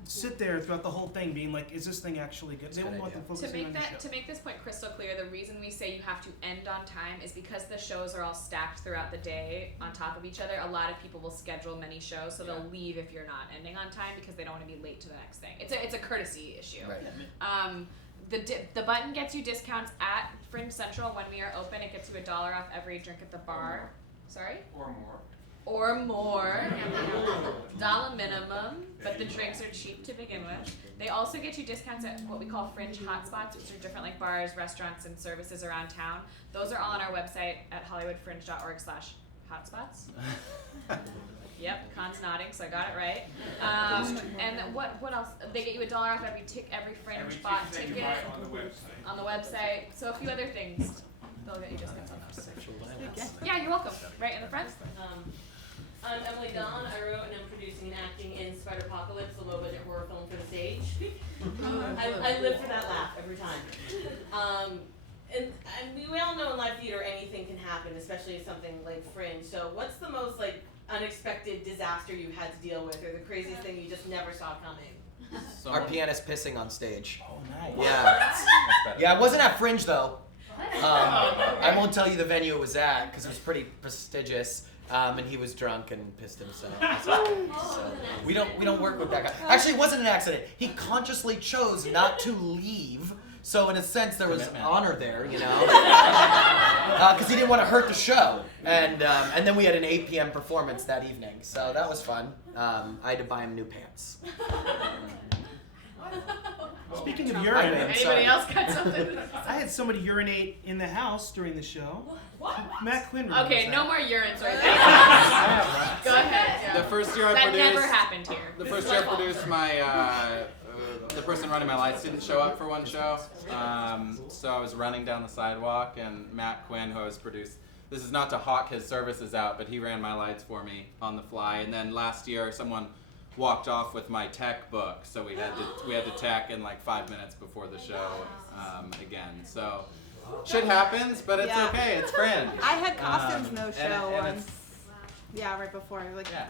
sit there throughout the whole thing being like, is this thing actually good? They don't want them focusing on the show. To make this point crystal clear, the reason we say you have to end on time is because the shows are all stacked throughout the day on top of each other. A lot of people will schedule many shows, so they'll leave if you're not ending on time because they don't want to be late to the next thing. It's a courtesy issue. Right. The button gets you discounts at Fringe Central when we are open. It gets you $1 off every drink at the bar. Sorry? Or more. or more. $1 minimum, but the drinks are cheap to begin with. They also get you discounts at what we call fringe hotspots, which are different like bars, restaurants, and services around town. Those are all on our website at hollywoodfringe.org/hotspots. Yep, Con's nodding, so I got it right. And what else? They get you $1 off every fringe bought ticket on the website. So a few other things. They'll get you discounts on those. Yeah, you're welcome. Right in the front. I'm Emily Dawn. I wrote and am producing and acting in Spider-Apocalypse, a low-budget horror film for the stage. I live for that laugh every time. And we all know in live theater anything can happen, especially something like Fringe. So what's the most like unexpected disaster you've had to deal with, or the craziest thing you just never saw coming? Our pianist pissing on stage. Oh, nice. Yeah, it wasn't at Fringe though. I won't tell you the venue it was at because it was pretty prestigious. And he was drunk and pissed himself. So we don't work with that guy. Actually, it wasn't an accident. He consciously chose not to leave. So in a sense, there was honor there, you know, because he didn't want to hurt the show. And then we had an 8 p.m. performance that evening, so that was fun. I had to buy him new pants. Speaking of urine, Anybody else got something? I had somebody urinate in the house during the show. What? Matt Quinn. Okay, no more urine stories. Go ahead. Yeah. The first year I That produced. never happened here. The first year I produced, my the person running my lights didn't show up for one show, so I was running down the sidewalk, and Matt Quinn, who I was produced. This is not to hawk his services out, but he ran my lights for me on the fly. And then last year, someone walked off with my tech book, so we had to tech in like 5 minutes before the show again. So shit happens, but it's okay. It's Fringe. I had costumes no show and once. Yeah, right before,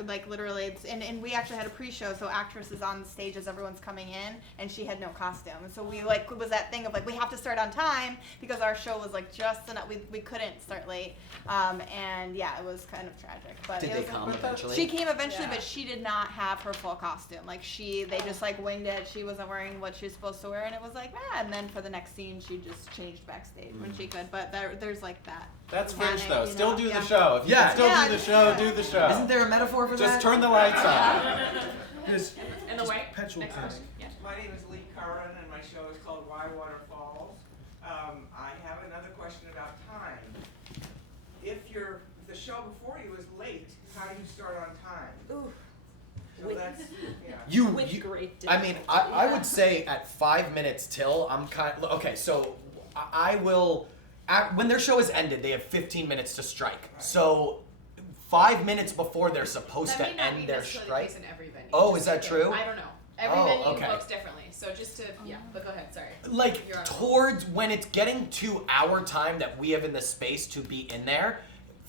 like literally, and we actually had a pre-show, so actress is on stage as everyone's coming in, and she had no costume, so we it was that thing of like we have to start on time because our show was like just enough, we couldn't start late, and yeah, it was kind of tragic. But Did they come eventually? She came eventually, but she did not have her full costume. Like they just like winged it. She wasn't wearing what she was supposed to wear, and it was like, and then for the next scene, she just changed backstage when she could. But there's like that. That's Fringe panic, though. you Still know? do the show. If you can still do the show, do the show. Isn't there a metaphor for that? Just turn the lights on. In the white. Perpetual Next panic. question. Yeah. My name is Lee Curran, and my show is called Why Water Falls. I have another question about time. If the show before you is late, how do you start on time? Ooh. So that's, I mean, I would say at 5 minutes till, I'm kind of, okay, so I will, when their show is ended, they have 15 minutes to strike. Right. So 5 minutes before they're supposed to end their strike. In every venue. Oh, is that true? I don't know. Every venue looks differently. So just to, but go ahead, sorry. Like, towards when it's getting to our time that we have in the space to be in there,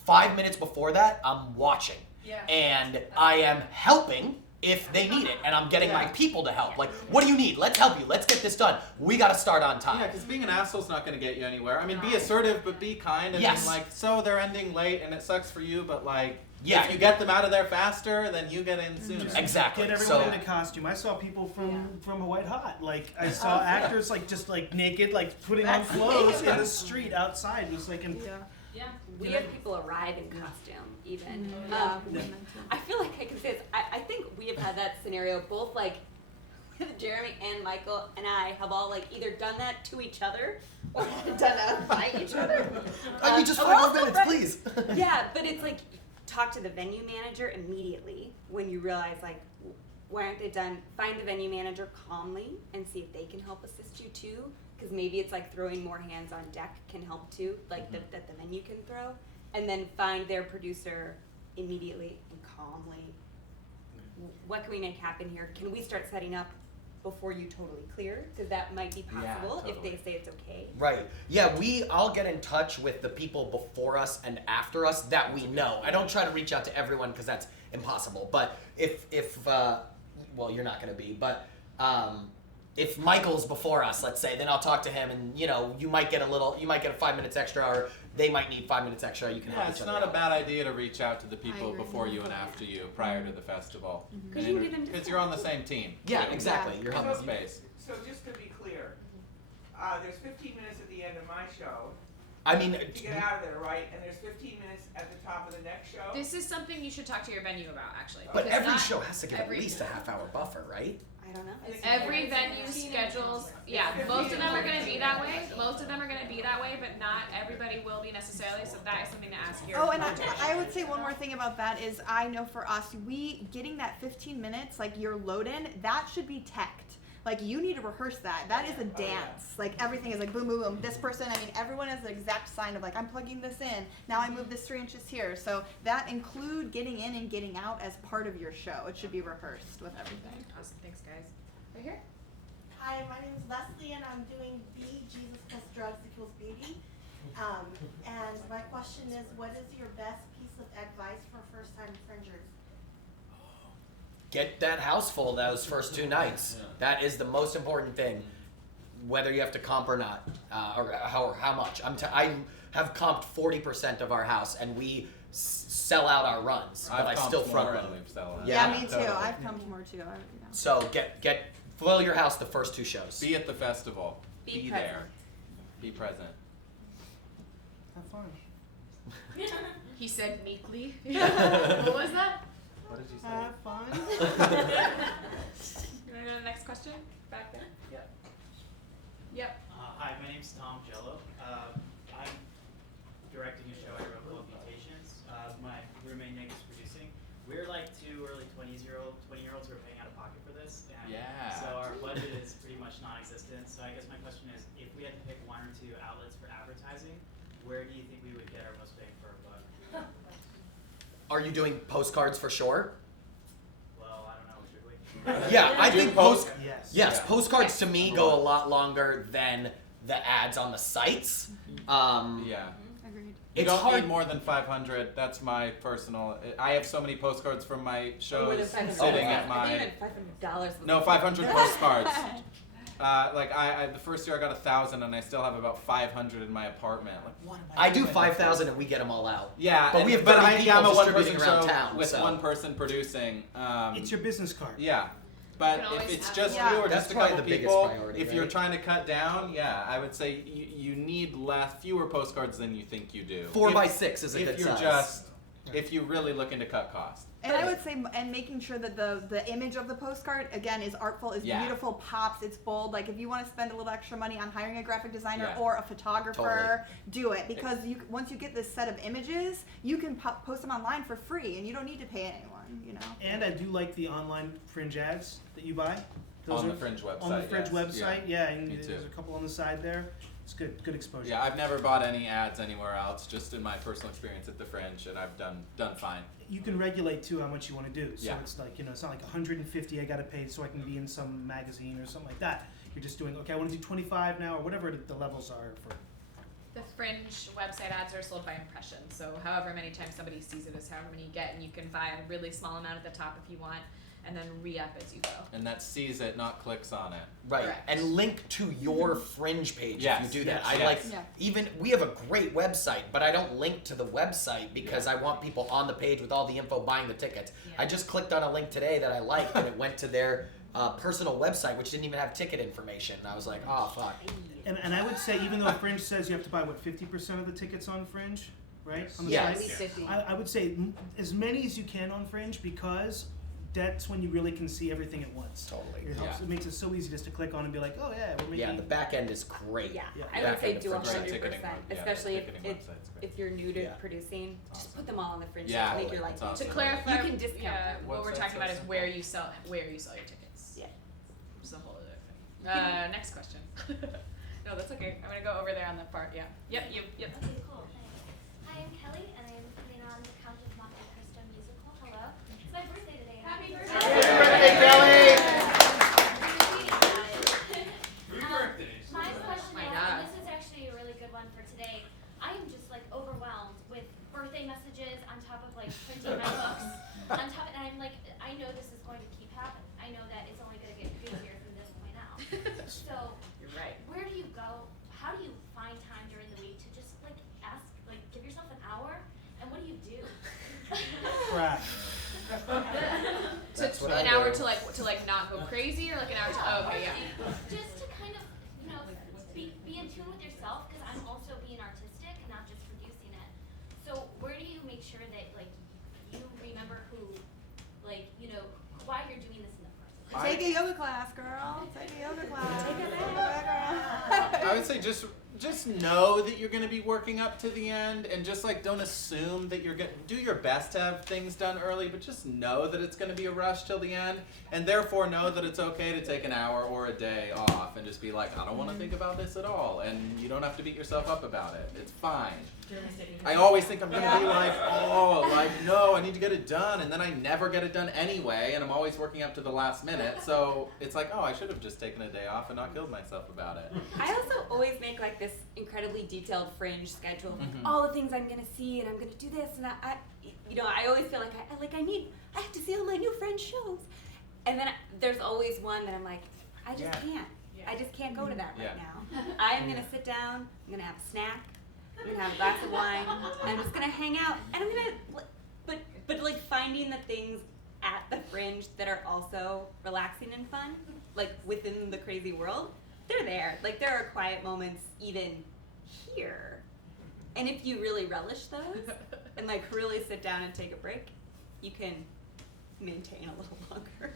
5 minutes before that, I'm watching. Yeah. And I am helping if they need it, and I'm getting my people to help. Like, what do you need? Let's help you. Let's get this done. We got to start on time. Yeah, because being an asshole's not going to get you anywhere. I mean, be assertive, but be kind. And then, like, so they're ending late, and it sucks for you, but, like, if you get them out of there faster, then you get in sooner. Exactly. Get everyone into costume. I saw people from White Hot. Like, I saw actors, like, just, like, naked, like, putting on clothes in the street outside. It was like, We have people arrive in costume, even. I feel like I can say this. I think we have had that scenario, both like Jeremy and Michael and I have all like either done that to each other or done that by each other. I need just 5 more minutes, please. Yeah, but it's like talk to the venue manager immediately when you realize like why aren't they done? Find the venue manager calmly and see if they can help assist you too. Because maybe it's like throwing more hands on deck can help too, like that the venue can throw. And then find their producer immediately and calmly. What can we make happen here? Can we start setting up before you totally clear? Because that might be possible if they say it's okay. Right. Yeah, I'll get in touch with the people before us and after us that we know. I don't try to reach out to everyone because that's impossible. But if well, you're not going to be, but if Michael's before us, let's say, then I'll talk to him, and you might get 5 minutes extra, or they might need 5 minutes extra. You can help each other. It's not a bad idea to reach out to the people before you and after you, prior to the festival, because you're on the same team. Yeah, exactly. You're on helping the space. So just to be clear, there's 15 minutes at the end of my show, I mean, to get out of there, right? And there's 15 minutes at the top of the next show. This is something you should talk to your venue about, actually. but because every not show has to get at every- least a half-hour buffer, right? I don't know. Every venue schedules, yeah, most of them are gonna be that way. Most of them are gonna be that way, but not everybody will be necessarily. So that is something to ask your. Oh, and coach. I would say one more thing about that is I know for us, we getting that 15 minutes, like your load in, that should be teched. Like you need to rehearse that. That is a dance. Like everything is like boom, boom, boom. This person, I mean, everyone has the exact sign of like I'm plugging this in. Now I move this 3 inches here. So that include getting in and getting out as part of your show. It should be rehearsed with everything. Awesome, thanks guys. Right here. Hi, my name is Leslie, and I'm doing B, Jesus plus drugs equals beauty. And my question is, what is your best piece of advice for first-time fringers? Get that house full those first 2 nights. That is the most important thing, whether you have to comp or not, or how much. I have comped 40% of our house, and we sell out our runs, but I still front run. Yeah, me too. I've come to more too. So fill your house the first 2 shows. Be at the festival. Be there. Be present. Have fun. He said meekly. What was that? What did you say? Have fun. You wanna go to the next question? Back there. Yep. Yep. Hi, my name's Tom Jello. I'm directing a show I wrote called Mutations. My roommate Nick is producing. We're like 2 early 20-year-olds who are paying out of pocket for this. And Yeah. So our budget is pretty much non-existent. So I guess my question is, if we had to pick 1 or 2 outlets for advertising, where do you think we would get our most bang for our buck? Are you doing postcards for sure? Well, I don't know. Should we? Yeah, I think Yes. postcards to me go a lot longer than the ads on the sites. Yeah. Agreed. You It's don't hard. need more than 500. That's my personal. I have so many postcards from my More shows than $500. sitting at I my. think $500. No, 500 postcards. Like I the first year I got 1,000 and I still have about 500 in my apartment. Like what am I do doing? 5,000 and we get them all out. Yeah, but we have but 30 I'm people a one-person distributing around show town with so. one person producing. It's your business card. Yeah. But You can if always it's have- just Yeah. you or That's just a probably couple the biggest people, priority, if you're right? trying to cut down, yeah, I would say you need fewer postcards than you think you do. 4 If- by 6 is a if good you're size. just if you're really looking to cut costs. And I would say, and making sure that the image of the postcard, again, is artful, is Yeah. beautiful, pops, it's bold. Like, if you want to spend a little extra money on hiring a graphic designer Yeah. or a photographer, do it. Because once you get this set of images, you can post them online for free, and you don't need to pay anyone, you know? And I do like the online fringe ads that you buy. On are the Fringe website, On the Fringe yes. website, yeah, and Me too. there's a couple on the side there. It's good exposure. Yeah, I've never bought any ads anywhere else, just in my personal experience at the Fringe, and I've done fine. You can regulate too how much you want to do. So Yeah. it's like, it's not like 150 I got to pay so I can be in some magazine or something like that. You're just doing, okay, I want to do 25 now or whatever the levels are for. The Fringe website ads are sold by impression, so however many times somebody sees it is however many you get, and you can buy a really small amount at the top if you want, and then re-up as you go. And that sees it, not clicks on it. Right, Correct. and link to your Fringe page Yes, if you do that. yes, I yes. like Yeah. even we have a great website, but I don't link to the website because I want people on the page with all the info buying the tickets. Yeah. I just clicked on a link today that I liked, and it went to their personal website, which didn't even have ticket information. And I was like, oh fuck. And I would say, even though Fringe says you have to buy, 50% of the tickets on Fringe, right? On the Yes. site? At least 50. I would say as many as you can on Fringe because that's when you really can see everything at once. Totally. It helps. Yeah. It makes it so easy just to click on and be like, oh yeah, we're making. Yeah, the back end is great. Yeah, Yeah. I Back would say end do of Fringe. 100%, Yeah, especially the ticketing if website's great. if you're new to Yeah. producing. Just Awesome. put them all on the Fringe. Yeah, to make your life it's awesome. To easier. clarify, You can discount yeah, them. what we're Website's talking about so is where you sell your tickets. Yeah. It's a whole other thing. Next question. No, that's okay. I'm gonna go over there on the part. Yeah. Yep. Yep. Okay, cool, thanks. Hi, I'm Kelly, and I'm putting on the Count of Monte Cristo musical. Hello. It's my birthday today. Happy birthday! My question My is, God. and this is actually a really good one for today. I am just like overwhelmed with birthday messages on top of like printing my books. On top, and I'm like, I know this is going to keep happening. I know that it's only going to get busier from this point out. So, You're right. where do you go? How do you find time during the week to just like ask, like give yourself an hour? And what do you do? Crap. That's what An I hour do. to not go crazy, or like an hour to okay, yeah. Just to kind of, be in tune with yourself, because I'm also being artistic. Take a yoga class, girl. Take a yoga class. Take it I would say just know that you're going to be working up to the end, and just like don't assume that you're going to do your best to have things done early, but just know that it's going to be a rush till the end, and therefore know that it's okay to take an hour or a day off and just be like, I don't want to think about this at all, and you don't have to beat yourself up about it. It's fine. I always think I'm going to be like, oh, like, no, I need to get it done, and then I never get it done anyway, and I'm always working up to the last minute, so it's like, oh, I should have just taken a day off and not killed myself about it. I also always make like this incredibly detailed Fringe schedule of like, all the things I'm gonna see, and I'm gonna do this, and I always feel like I have to see all my new Fringe shows, and then there's always one that I'm like, I just can't. I just can't go to that right now. I'm gonna sit down. I'm gonna have a snack. I'm gonna have a glass of wine. I'm just gonna hang out, and I'm gonna, but like finding the things at the Fringe that are also relaxing and fun, like within the crazy world, they're there. Like there are quiet moments even here, and if you really relish those and like really sit down and take a break, you can maintain a little longer.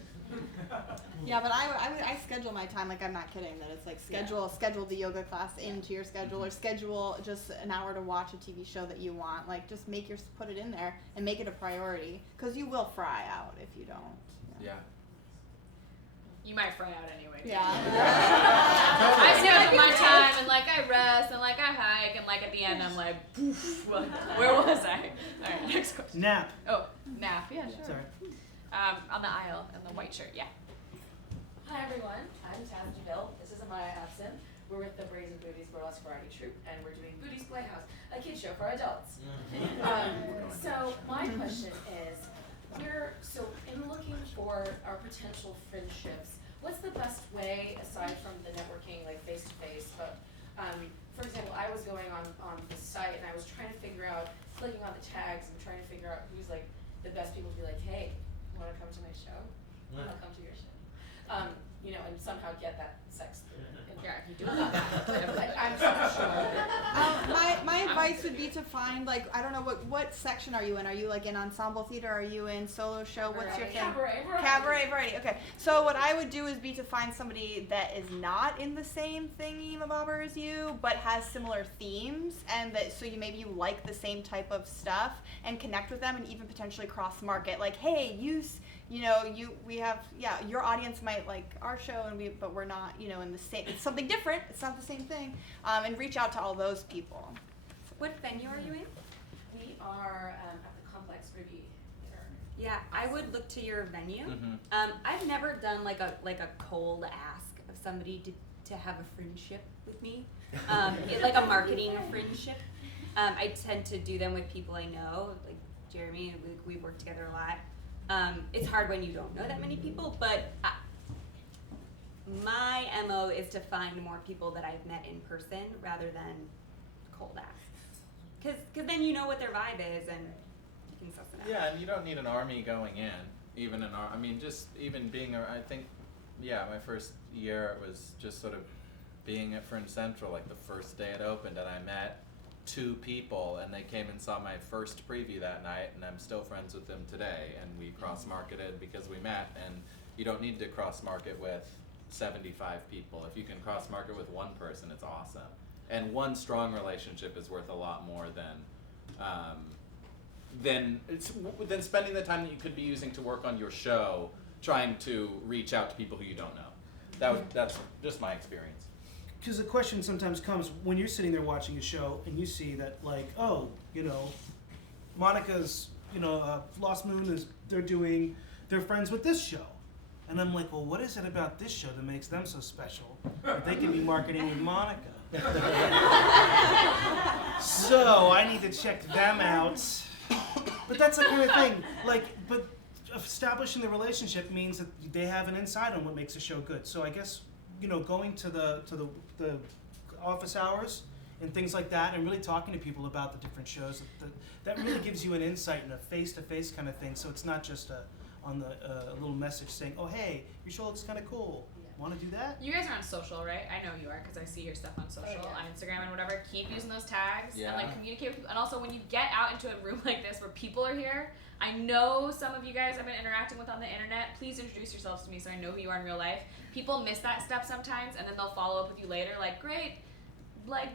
Yeah, but I schedule my time, like I'm not kidding, that it's like schedule the yoga class into your schedule, or schedule just an hour to watch a TV show that you want. Like just put it in there and make it a priority, because you will fry out if you don't. Yeah. You might fry out anyway. Yeah. I schedule my time, and like I rest, and like I hike, and like at the end I'm like, poof, where was I? All right, next question. Nap. Oh, nap. Yeah, sure. Sorry. On the aisle in the white shirt. Yeah. Hi everyone, I'm Taz DeVille. This is Amaya Abson. We're with the Brazen Booties Burlesque Variety Troupe, and we're doing Booties Playhouse, a kid show for adults. So my question is, in looking for our potential friendships, what's the best way, aside from the networking, like face to face, but for example, I was going on the site and I was trying to figure out, clicking on the tags and trying to figure out who's like the best people to be like, hey, want to come to my show? I'll come to your show. And somehow get that sex through. Yeah, if you do that. I'm not sure. My advice would be to find, like, I don't know, what section are you in? Are you like in ensemble theater? Are you in solo show? What's your thing? Cabaret variety. Okay. So what I would do is be to find somebody that is not in the same thingy-mabobber as you, but has similar themes, and that so maybe you like the same type of stuff, and connect with them, and even potentially cross-market. Like, hey, your audience might like our show, but we're not, in the same. It's something different. It's not the same thing, and reach out to all those people. What venue are you in? We are at the Complex Ruby Theater. Yeah, I would look to your venue. I've never done like a cold ask of somebody to have a friendship with me, like a marketing friendship. I tend to do them with people I know, like Jeremy. We work together a lot. It's hard when you don't know that many people, but my MO is to find more people that I've met in person rather than cold asks. Because then you know what their vibe is and you can suss it out. Yeah, and you don't need an army going in. My first year it was just sort of being at Fringe Central, like the first day it opened, and I met 2 people, and they came and saw my first preview that night, and I'm still friends with them today, and we cross-marketed because we met, and you don't need to cross-market with 75 people. If you can cross-market with one person, it's awesome. And one strong relationship is worth a lot more than spending the time that you could be using to work on your show trying to reach out to people who you don't know. That's just my experience. Because the question sometimes comes when you're sitting there watching a show and you see that, like, Monica's, Lost Moon they're friends with this show. And I'm like, well, what is it about this show that makes them so special that they can be marketing with Monica? So I need to check them out. But that's the kind of thing, but establishing the relationship means that they have an insight on what makes a show good. So I guess, going to the office hours and things like that, and really talking to people about the different shows, that really gives you an insight and a face-to-face kind of thing. So it's not just a little message saying, "Oh, hey, your show looks kind of cool." want to do that? You guys are on social, right? I know you are because I see your stuff on social, yeah. on Instagram and whatever. Keep using those tags Yeah. and like communicate with people. And also when you get out into a room like this where people are here, I know some of you guys I've been interacting with on the internet. Please introduce yourselves to me so I know who you are in real life. People miss that step sometimes and then they'll follow up with you later like, great, like,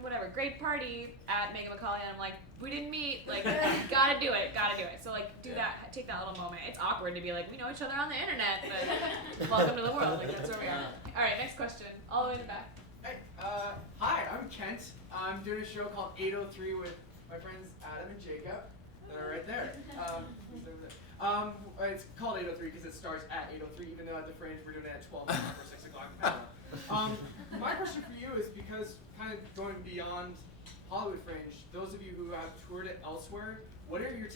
whatever, great party at Meghan McCauley, and I'm like, we didn't meet, like, gotta do it. So like, do that, take that little moment. It's awkward to be like, we know each other on the internet, but welcome to the world, like that's where we are. All right, next question, all the way in the back. Hey, hi, I'm Kent. I'm doing a show called 803 with my friends Adam and Jacob. They're right there. It's called 803 because it starts at 803, even though at the Fringe we're doing it at 12 o'clock or 6 o'clock. My question for you is because kind of going beyond Hollywood Fringe, those of you who have toured it elsewhere, what are your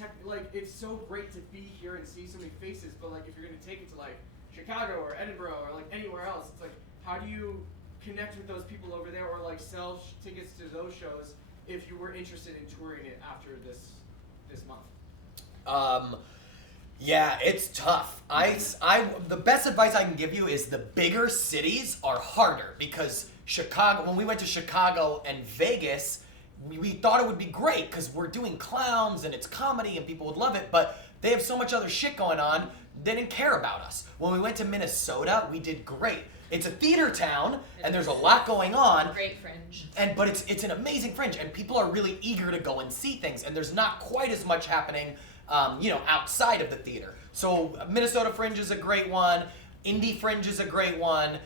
it's so great to be here and see so many faces, but like if you're going to take it to like Chicago or Edinburgh or like anywhere else, it's like how do you connect with those people over there or like sell tickets to those shows if you were interested in touring it after this month? Yeah, it's tough. The best advice I can give you is the bigger cities are harder because Chicago, when we went to Chicago and Vegas, we thought it would be great because we're doing clowns and it's comedy and people would love it, but they have so much other shit going on, they didn't care about us. When we went to Minnesota, we did great. It's a theater town and there's a lot going on. Great Fringe. But it's an amazing Fringe and people are really eager to go and see things and there's not quite as much happening outside of the theater. So Minnesota Fringe is a great one. Indie Fringe is a great one.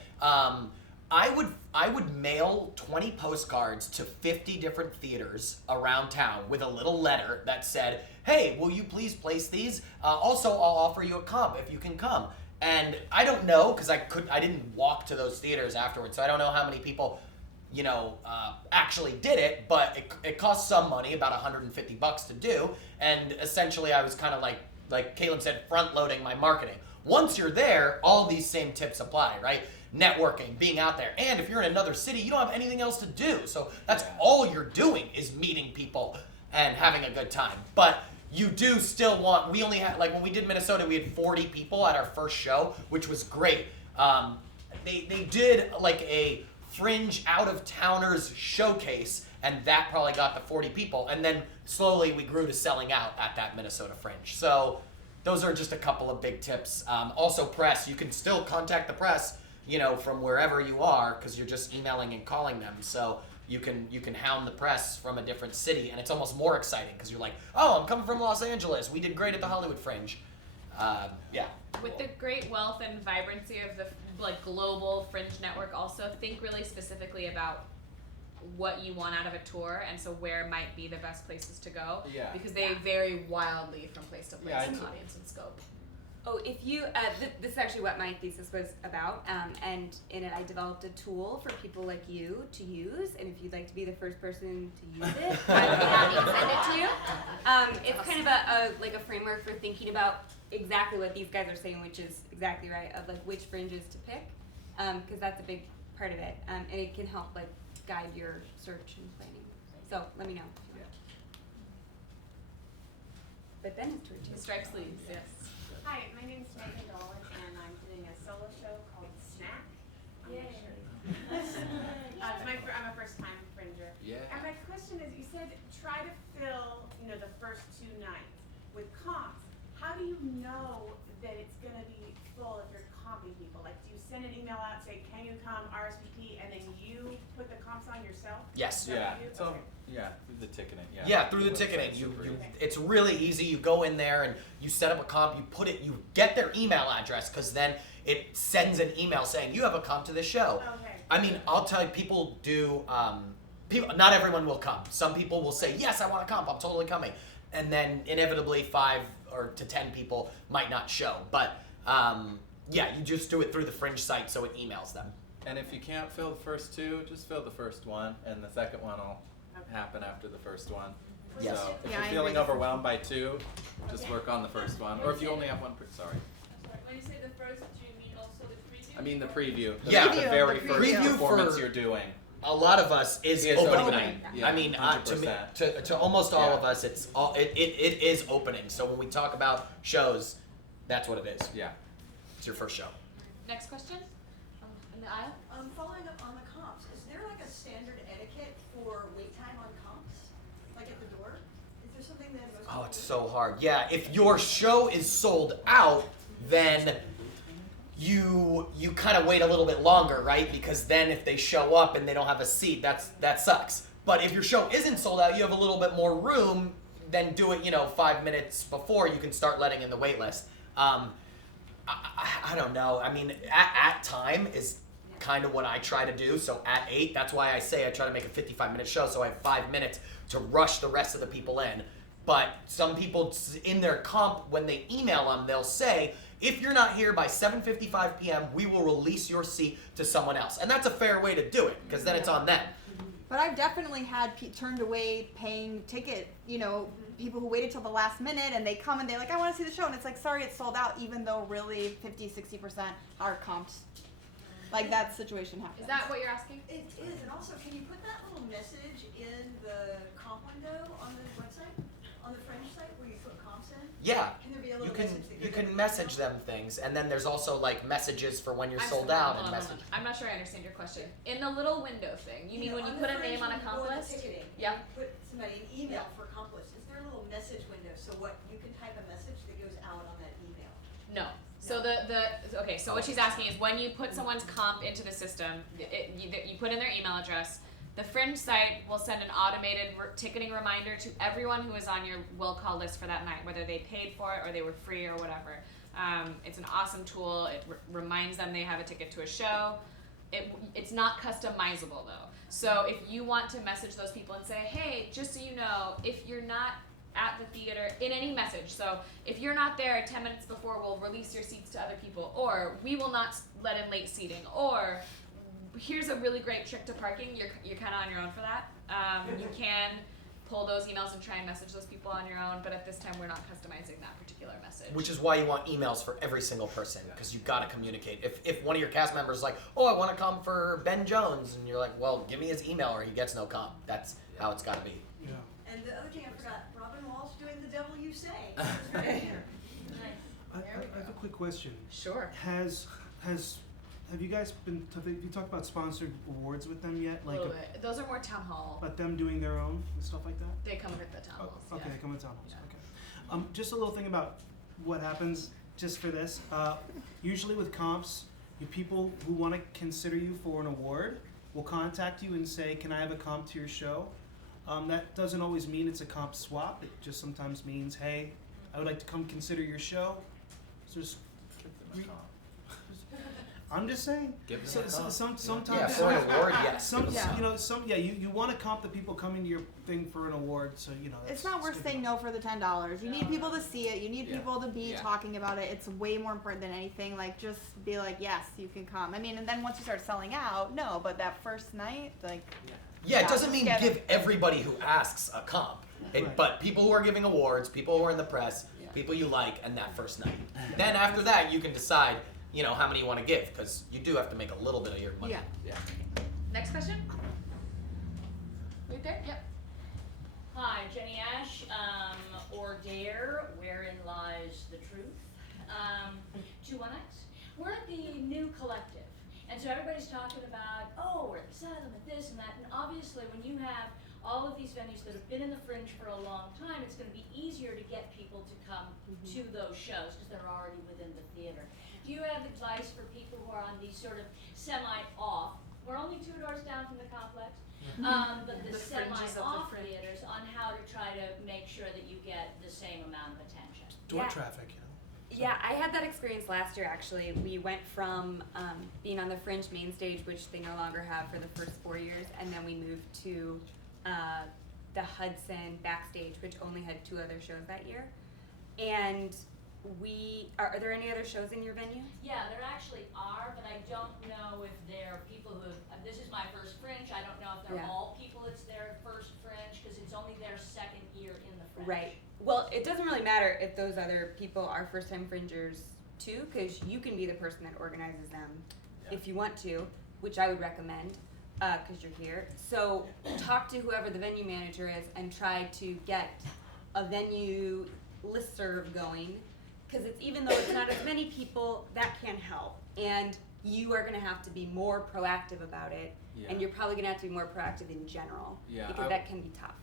I would mail 20 postcards to 50 different theaters around town with a little letter that said, hey, will you please place these? Also, I'll offer you a comp if you can come. And I don't know, because I didn't walk to those theaters afterwards, so I don't know how many people actually did it, but it cost some money, about $150 to do, and essentially I was kind of like Caitlin said, front-loading my marketing. Once you're there, all these same tips apply, right? Networking, being out there, and if you're in another city, you don't have anything else to do, so that's all you're doing is meeting people and having a good time. But you do still want, we only had, like when we did Minnesota, we had 40 people at our first show, which was great. They did like a Fringe out-of-towners showcase, and that probably got the 40 people, and then slowly we grew to selling out at that Minnesota Fringe. So those are just a couple of big tips. Also press, you can still contact the press, from wherever you are, because you're just emailing and calling them. So you can hound the press from a different city, and it's almost more exciting because you're like, oh, I'm coming from Los Angeles. We did great at the Hollywood Fringe. Yeah. With the great wealth and vibrancy of the global Fringe network, also think really specifically about what you want out of a tour, and so where might be the best places to go. Yeah. Because they vary wildly from place to place in Yeah, audience and scope. Oh, if you, this is actually what my thesis was about, and in it I developed a tool for people like you to use, and if you'd like to be the first person to use it, I would be happy to send it to you. It's kind of a framework for thinking about exactly what these guys are saying, which is exactly right, of which fringes to pick, because that's a big part of it, and it can help guide your search and planning. So let me know. But then it's your turn. Stripes sleeves, yes. Hi, my name's Meghan Dolan, and I'm doing a solo show called Snack. Yay! I'm a first-time Fringer. Yeah. And my question is, you said try to fill, the first 2 nights with comps. How do you know that it's going to be full if you're comping people? Like, do you send an email out, say, can you come, RSVP, and then you put the comps on yourself? Yes. Yeah. Okay. Yeah, through the ticketing. Yeah, through the ticketing. It's really easy. You go in there and you set up a comp. You get their email address because then it sends an email saying you have a comp to this show. Okay. I mean, I'll tell you, people do. Not everyone will come. Some people will say, yes, I want a comp. I'm totally coming, and then inevitably 5 or to 10 people might not show. But yeah, you just do it through the Fringe site, so it emails them. And if you can't fill the first 2, just fill the first one, and the second one will happen after the first one. Yes. So if you're feeling overwhelmed by 2, just work on the first one. Or if you only have one, sorry. When you say the first, do you mean also the preview? I mean the preview. Yeah. The very first Preview performance for you're doing. A lot of us is opening night. Yeah, I mean, to almost all of us, it is opening. So when we talk about shows, that's what it is. Yeah. It's your first show. Next question? in the aisle. Following up on the comps, is there like a standard etiquette for wait time on comps? Like at the door? Is there something that most Oh, people it's do? so hard. Yeah, if your show is sold out, then you kind of wait a little bit longer, right? Because then if they show up and they don't have a seat, that sucks. But if your show isn't sold out, you have a little bit more room. Then do it, 5 minutes before you can start letting in the wait list. I don't know. I mean, at time is kind of what I try to do. So at 8, that's why I say I try to make a 55-minute show, so I have 5 minutes to rush the rest of the people in. But some people in their comp, when they email them, they'll say, if you're not here by 7:55 p.m., we will release your seat to someone else. And that's a fair way to do it, because then it's on them. But I've definitely had turned away paying ticket, people who waited till the last minute and they come and they're like, I want to see the show. And it's like, sorry, it's sold out, even though really 50-60% are comped. Like that situation happens. Is that what you're asking? It is, and also, can you put that little message in the comp window on the website, on the Fringe site, where you put comps in? Yeah, Can there be a you little can message that you goes can in? message them things, and then there's also like messages for when you're I'm sold sorry, out hold and on, hold message. on. I'm not sure I understand your question. In the little window thing, you mean when you on put the a name Fringe on a when you comp go into list? ticketing, Yeah. you put somebody an email for comp list. Is there a little message window, so what, you can type a message that goes out on that email? No. So okay. So what she's asking is when you put someone's comp into the system, you put in their email address. The Fringe site will send an automated ticketing reminder to everyone who is on your will call list for that night, whether they paid for it or they were free or whatever. It's an awesome tool. It reminds them they have a ticket to a show. It's not customizable though. So if you want to message those people and say, hey, just so you know, if you're not at the theater in any message, so if you're not there 10 minutes before, we'll release your seats to other people, or we will not let in late seating, or here's a really great trick to parking. You're kind of on your own for that. You can pull those emails and try and message those people on your own, but at this time we're not customizing that particular message. Which is why you want emails for every single person, because you've got to communicate. If one of your cast members is like, oh, I want to come for Ben Jones, and you're like, well, give me his email or he gets no comp. That's how it's got to be. Yeah. And the other thing I forgot, Robin Walsh doing The Devil You Say. It was right here. Nice. I have a quick question. Sure. Have you guys have you talked about sponsored awards with them yet? A little bit. Those are more town hall. About them doing their own and stuff like that? They come with the town halls. Okay, yeah. they come with town halls. Okay. Just a little thing about what happens just for this. Usually with comps, people who want to consider you for an award will contact you and say, can I have a comp to your show? That doesn't always mean it's a comp swap. It just sometimes means, hey, I would like to come consider your show. So just I'm just saying. Give So, them a comp. sometimes. Yeah, for an award, yes. You want to comp the people coming to your thing for an award, so that's, It's not worth good. saying no for the $10. You need people to see it. You need Yeah. people to be Yeah. talking about it. It's way more important than anything. Like, just be like, yes, you can come. I mean, and then once you start selling out, no. But that first night, like. Yeah, it Yeah, doesn't mean get give it. everybody who asks a comp. Right. But people who are giving awards, people who are in the press, people you like, and that first night. Then after that, you can decide, how many you want to give, because you do have to make a little bit of your money. Yeah. Next question. Right there. Yep. Hi, Jenny Ash, or Dare, wherein lies the truth. 2-1X. We're at the new collective, and so everybody's talking about, we're at the Asylum, at this and that, and obviously when you have all of these venues that have been in the Fringe for a long time, it's going to be easier to get people to come to those shows because they're already within the theater. Do you have advice for people who are on these sort of semi-off, we're only 2 doors down from the complex, but the fringes of the semi-off Fringe. theaters on how to try to make sure that you get the same amount of attention? Door Yeah. traffic. Yeah, I had that experience last year actually. We went from being on the Fringe main stage, which they no longer have for the first 4 years, and then we moved to the Hudson backstage, which only had 2 other shows that year. And are there any other shows in your venue? Yeah, there actually are, but I don't know if they're people who have, this is my first Fringe, I don't know if they're Yeah. all people it's their first Fringe, because it's only their second year in the Fringe. Right. Well, it doesn't really matter if those other people are first-time Fringers too, because you can be the person that organizes them if you want to, which I would recommend, because you're here. So talk to whoever the venue manager is and try to get a venue listserv going, because even though it's not as many people, that can help. And you are going to have to be more proactive about it, Yeah. and you're probably going to have to be more proactive in general, Yeah, because that can be tough.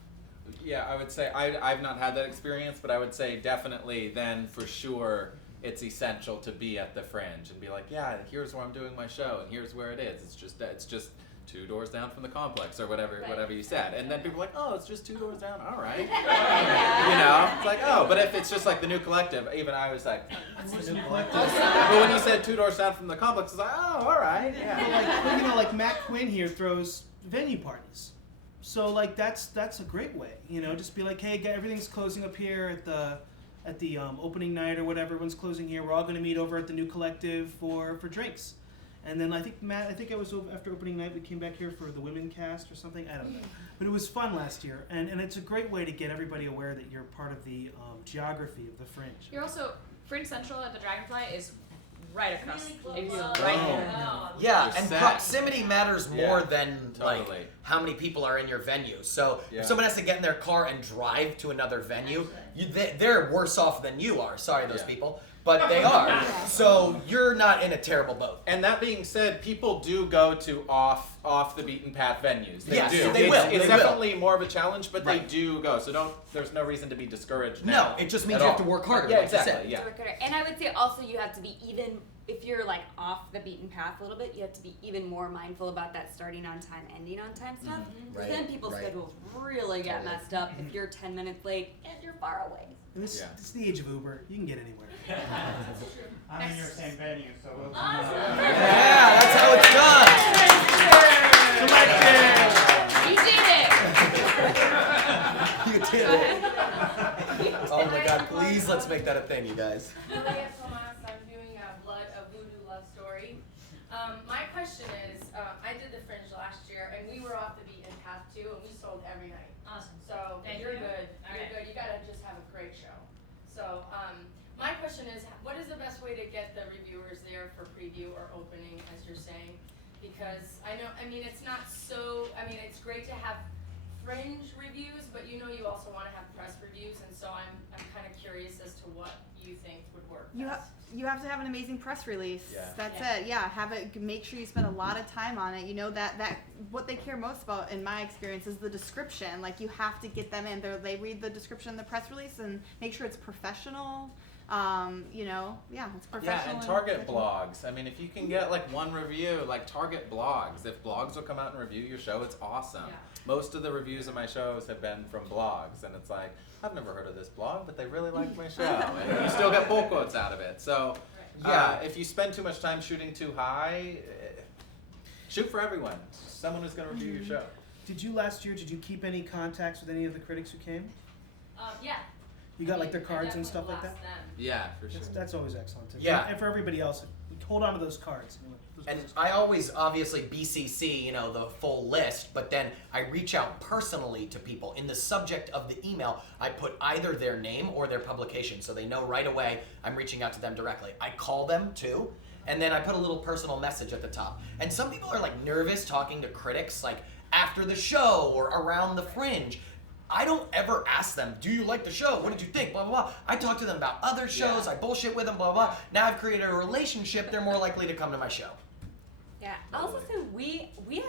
Yeah, I would say I've not had that experience, but I would say definitely then for sure it's essential to be at the Fringe and be like, yeah, here's where I'm doing my show and here's where it is. It's just 2 doors down from the complex or whatever you said. And then people are like, oh, it's just 2 doors down. All right. You know, it's like, oh, but if it's just like the New Collective, even I was like, what's the New Collective? But when you said 2 doors down from the complex, it's like, oh, all right. Yeah. But you know, like Matt Quinn here throws venue parties. So like that's a great way, you know, just be like, hey, everything's closing up here at the opening night or whatever. Everyone's closing here. We're all going to meet over at the New Collective for drinks. And then I think it was after opening night we came back here for the women cast or something. I don't know, but it was fun last year, and it's a great way to get everybody aware that you're part of the geography of the Fringe. You're also Fringe Central at the Dragonfly is right across. Really close. Right there. Yeah, You're and set. proximity matters more than totally. like how many people are in your venue. So Yeah. if someone has to get in their car and drive to another venue, they're worse off than you are. Sorry, those people, but they are. So you're not in a terrible boat. And that being said, people do go to off the beaten path venues. They Yes, do. they will. It's They will. definitely more of a challenge, but Right. they do go. So there's no reason to be discouraged No, now. it just means at you have all. to work harder, Yeah, like you said. exactly. Yeah. To work harder. And I would say also you have to be even, if you're like off the beaten path a little bit, you have to be even more mindful about that starting on time, ending on time stuff. Because Right, then people's right. schedules really get Totally. messed up if you're 10 minutes late and you're far away. And this is the age of Uber. You can get anywhere. I'm in your same venue, so we'll see. Yeah, that's how it's done. You did it. You did it. Oh my God! Please, let's make that a thing, you guys. Maria Tomas, I'm doing Blood, a Voodoo Love Story. My question is, I did the Fringe last year, and we were off the beaten path too, and we sold every night. Awesome. So Thank you're you. good. All You're right. good. You gotta just have a great show. So my question is, what is the best way to get the reviewers there for preview or opening, as you're saying? Because I know, I mean, it's not so. I mean, it's great to have Fringe reviews, but you know, you also want to have press reviews, and so I'm kind of curious as to what you think would work best. You have to have an amazing press release. Yeah. That's Yeah. it. Yeah, have it. Make sure you spend a lot of time on it. You know that what they care most about, in my experience, is the description. Like you have to get them in. They read the description in the press release and make sure it's professional. You know, yeah, it's professional. Yeah, and target blogs. I mean, if you can get like one review, like target blogs. If blogs will come out and review your show, it's awesome. Yeah. Most of the reviews of my shows have been from blogs, and it's like, I've never heard of this blog, but they really like my show, and you still get pull quotes out of it. So, if you spend too much time shooting too high, shoot for everyone. Someone who's going to review your show. Did you keep any contacts with any of the critics who came? Yeah. You got like their I cards and stuff definitely like that? lost them. Yeah, for sure. That's always excellent too. Yeah. And for everybody else, hold on to those cards. And I always obviously BCC, you know, the full list, but then I reach out personally to people. In the subject of the email, I put either their name or their publication, so they know right away I'm reaching out to them directly. I call them too, and then I put a little personal message at the top. And some people are like nervous talking to critics like after the show or around the Fringe. I don't ever ask them, do you like the show? What did you think? Blah, blah, blah. I talk to them about other shows. I bullshit with them, blah, blah, blah. Now I've created a relationship. They're more likely to come to my show. Yeah, I also say we have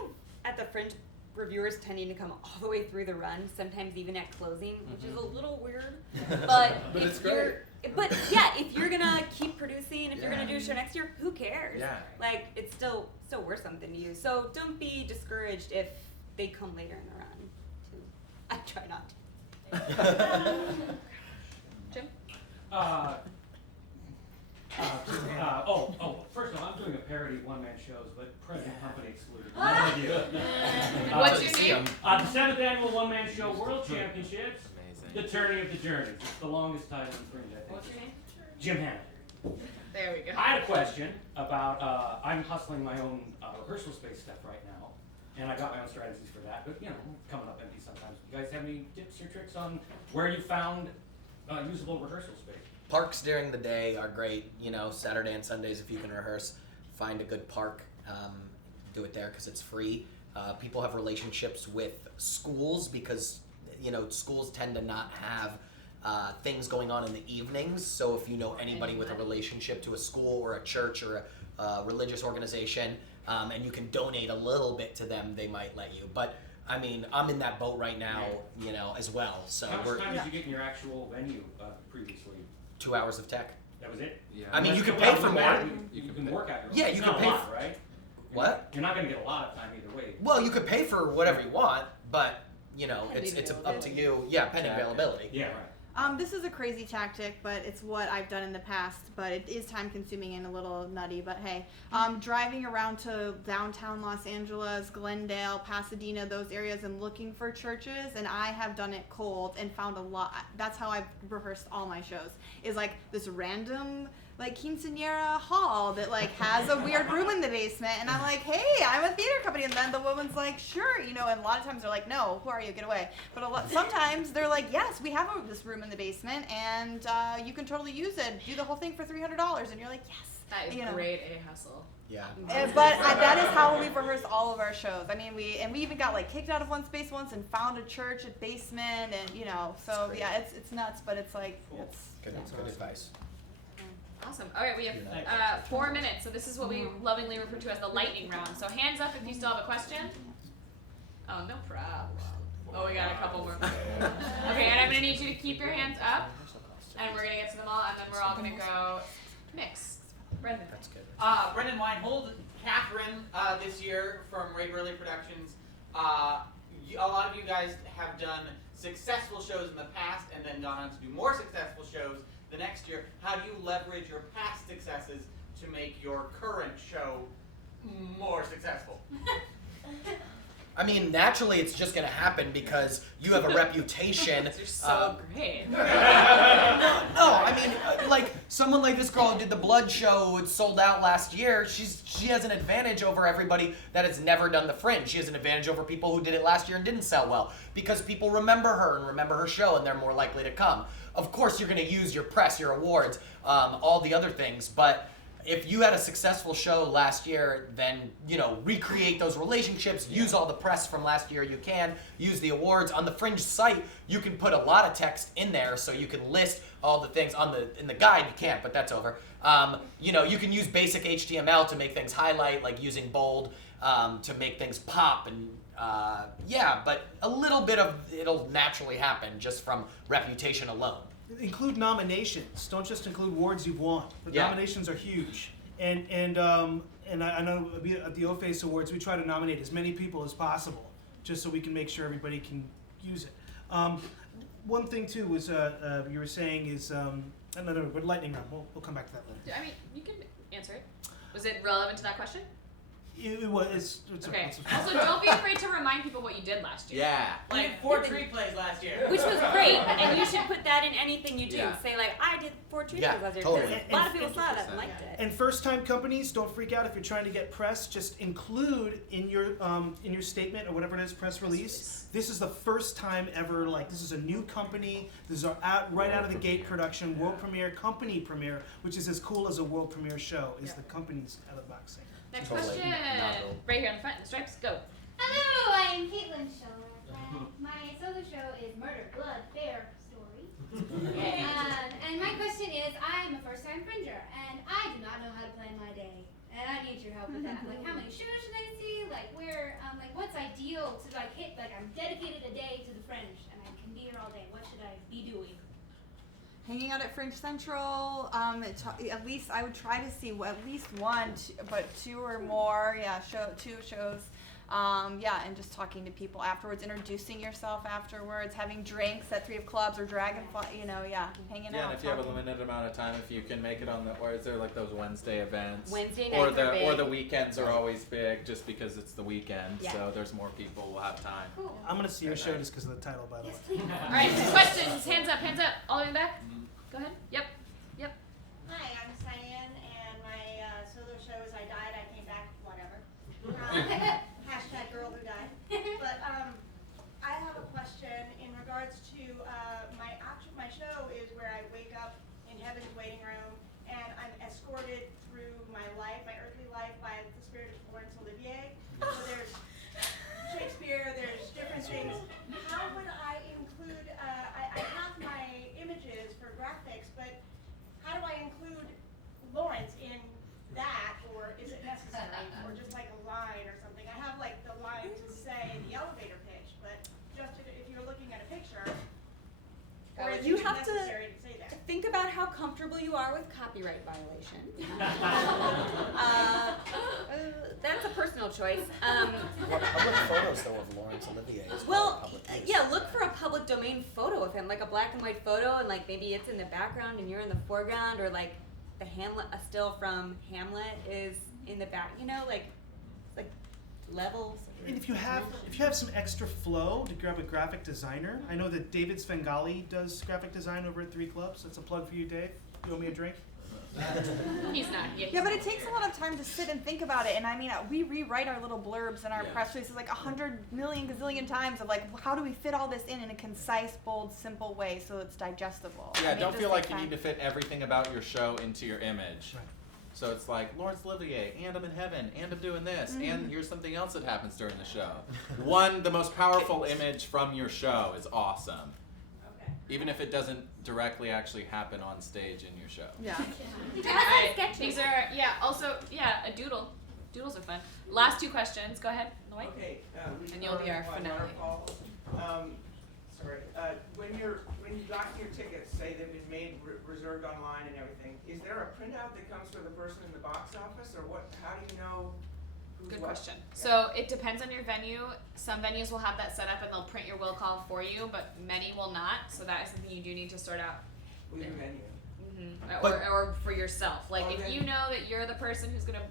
at the Fringe reviewers tending to come all the way through the run, sometimes even at closing, which is a little weird. But But if it's great. But yeah, if you're gonna keep producing, if you're gonna do a show next year, who cares? Yeah. Like it's still worth something to you. So don't be discouraged if they come later in the run. Too. I try not to. Jim? First of all, I'm doing a parody of one-man shows, but present company excluded. None of you. What's your name? The 7th annual one-man show World Championships. Amazing. The Tourney of the Journeys. It's the longest title in Fringe, I think. What's your name? Jim Hanna. There we go. I had a question about, I'm hustling my own rehearsal space stuff right now, and I got my own strategies for that, but you know, coming up empty sometimes. You guys have any tips or tricks on where you found usable rehearsal space? Parks during the day are great. You know, Saturday and Sundays if you can rehearse, find a good park, do it there because it's free. People have relationships with schools because, you know, schools tend to not have things going on in the evenings. So if you know anybody with a relationship to a school or a church or religious organization, and you can donate a little bit to them, they might let you. But I mean, I'm in that boat right now, you know, as well. So How much time did you get in your actual venue previously? 2 hours of tech. That was it? Yeah. I mean, you could pay for more. You can work out your own. Yeah, It's you not could a pay lot, right? What? You're not going to get a lot of time either way. Well, you could pay for whatever you want, but you know, it's up to you. Yeah, pending availability. Yeah, right. This is a crazy tactic, but it's what I've done in the past, but it is time consuming and a little nutty, but hey. Driving around to downtown Los Angeles, Glendale, Pasadena, those areas, and looking for churches, and I have done it cold and found a lot. That's how I've rehearsed all my shows, is like this random like quinceanera hall that like has a weird room in the basement, and I'm like, hey, I'm a theater company, and then the woman's like, sure, you know, and a lot of times they're like, no, who are you, get away. But sometimes they're like, yes, we have this room in the basement, and you can totally use it, do the whole thing for $300, and you're like, yes. That is you know. great A hustle. Yeah. But that is how we've rehearsed all of our shows. I mean, we even got like kicked out of one space once and found a church at basement, and you know, so yeah, it's nuts, but it's like it's Good advice. Awesome. All right, we have 4 minutes, so this is what we lovingly refer to as the lightning round. So hands up if you still have a question. Oh, no problem. Oh, we got a couple more. Okay, and I'm gonna need you to keep your hands up, and we're gonna get to them all, and then we're all gonna go mix. Brendan. That's good. Brendan Weinhold, Catherine this year from Ray Burley Productions. A lot of you guys have done successful shows in the past and then gone on to do more successful shows the next year. How do you leverage your past successes to make your current show more successful? I mean, naturally, it's just gonna happen because you have a reputation. You're so great. No, I mean, like someone like this girl who did the Blood show, it sold out last year. She has an advantage over everybody that has never done the Fringe. She has an advantage over people who did it last year and didn't sell well because people remember her and remember her show, and they're more likely to come. Of course, you're gonna use your press, your awards, all the other things, but if you had a successful show last year, then, you know, recreate those relationships, use all the press from last year you can, use the awards. On the Fringe site, you can put a lot of text in there so you can list all the things in the guide. You can't, but that's over. You know, you can use basic HTML to make things highlight, like using bold to make things pop, and yeah, but a little bit of it'll naturally happen just from reputation alone. Include nominations. Don't just include awards you've won. The nominations are huge. And I know at the O-Face Awards, we try to nominate as many people as possible, just so we can make sure everybody can use it. One thing too was you were saying is another lightning round. We'll come back to that later. I mean, you can answer it. Was it relevant to that question? It was. Okay. Also, don't be afraid to remind people what you did last year. Yeah. We did 4 tree plays last year. Which was great, and you should put that in anything you do. Yeah. Say like, I did 4 tree Yeah, plays last year. totally. 'Cause a lot of people saw that and liked it. And first-time companies, don't freak out if you're trying to get press. Just include in your statement or whatever it is, press release. This is the first time ever. Like, this is a new company. This is our right out of the gate production, world premiere, company premiere, which is as cool as a world premiere show. Is the company's out of the box thing. Next question. Right here on the front, in the stripes. Go. Hello, I am Caitlin Schiller. My solo show is Murder, Blood, Fair Story. And my question is, I am a first-time Fringer, and I do not know how to plan my day. And I need your help with that. Like, how many shows should I see? Like, where, like, what's ideal to, like, hit? Like, I'm dedicated a day to the Fringe, and I can be here all day. What should I be doing? hanging out at Fringe Central. At least I would try to see at least one, but 2 or more. Yeah, 2 shows. Yeah, and just talking to people afterwards, introducing yourself afterwards, having drinks at 3 of Clubs or Dragonfly. You know, hanging out. Yeah, and if you have a limited amount of time, if you can make it on the, or is there like those Wednesday events? Wednesday or nights are big. Or the weekends are always big, just because it's the weekend. Yeah. So there's more people will have time. Cool. I'm gonna see your show just because of the title, by the way. All right, questions. Hands up, all the way back. Go ahead. Yep. Hi, I'm Cyan, and my solo show is I Died, I Came Back, whatever. Hashtag girl who died. But I have a question in regards to my show is where I wake up in heaven's waiting room, and I'm escorted through my life, my earthly life, by the spirit of Florence Olivier. So there's Shakespeare, there's different things. How would I include? I have my images for graphics, but how do I include Lawrence in that, or have to necessary to say that. think about how comfortable you are with copyright violations. That's a personal choice. What public photos though of Lawrence Olivier? Is Well, public use. yeah, look for a public domain photo of him, like a black and white photo, and like maybe it's in the background and you're in the foreground, or like the Hamlet, a still from Hamlet is in the back. You know, like levels. And if you have some extra flow to grab a graphic designer, I know that David Svengali does graphic design over at 3 Clubs. That's a plug for you, Dave. You owe me a drink. He's not. Yeah, but it takes a lot of time to sit and think about it. And I mean, we rewrite our little blurbs and our press releases like 100 million gazillion times of like, how do we fit all this in a concise, bold, simple way so it's digestible? Yeah, And it don't does feel take like you time. need to fit everything about your show into your image. Right. So it's like Lawrence Olivier, and I'm in heaven, and I'm doing this, and here's something else that happens during the show. The most powerful image from your show is awesome. Okay. Even if it doesn't directly actually happen on stage in your show. Yeah. Alright, these are, a doodle. Doodles are fun. Last 2 questions. Go ahead, Lloyd. Okay. And you'll be our finale. When you got your tickets, say they've been made reserved online and everything, is there a printout that comes for the person in the box office, or what? How do you know? Who's Good what? question. Yeah. So it depends on your venue. Some venues will have that set up and they'll print your will call for you, but many will not. So that is something you do need to sort out. With your venue. Or for yourself. Like if Okay. you know that you're the person who's gonna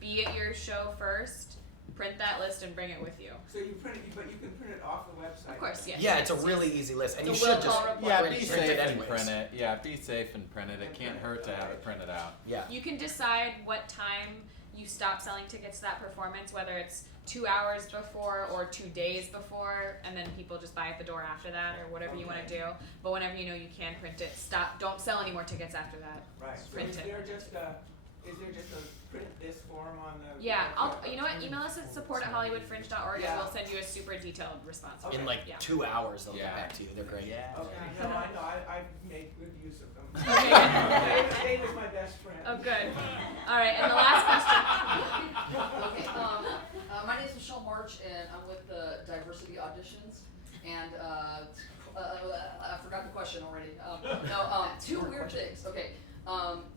be at your show first, print that list and bring it with you. So you print it, but you can print it off the website. Of course, yes. Yeah, it's a really easy list, and It's you a should will just call report. Yeah, print, be print safe it and anyways. print it. Yeah, be safe and print it. It can't hurt to have it printed out. Yeah. You can decide what time you stop selling tickets to that performance, whether it's 2 hours before or 2 days before, and then people just buy at the door after that, or whatever you want to do. But whenever you know you can print it, stop. Don't sell any more tickets after that. Right. So Print is it. there just a print this form on the? Yeah, you know what? Email us at support@hollywoodfringe.org and we'll send you a super detailed response. In like 2 hours, they'll get back to you. They're great. Okay. No, I know. I've made good use of them. Okay. Dave is my best friend. Oh, good. All right, and the last question. Okay, my name is Michelle March, and I'm with the Diversity Auditions. And I forgot the question already. 2 weird things. Okay,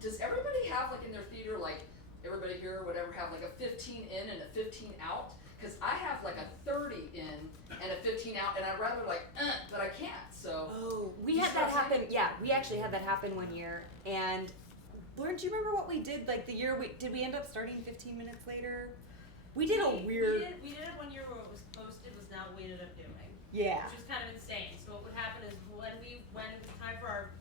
does everybody have like in their theater, like everybody here or whatever, have like a 15 in and a 15 out? Because I have like a 30 in and a 15 out, and I'd rather like, but I can't. So. Oh, we had that happen. Yeah, we actually had that happen one year. And Lauren, do you remember what we did? Like the year we end up starting 15 minutes later? We did a weird. We did it one year where it was posted was not what we ended up doing. Yeah. Which was kind of insane. So what would happen is when it was time for our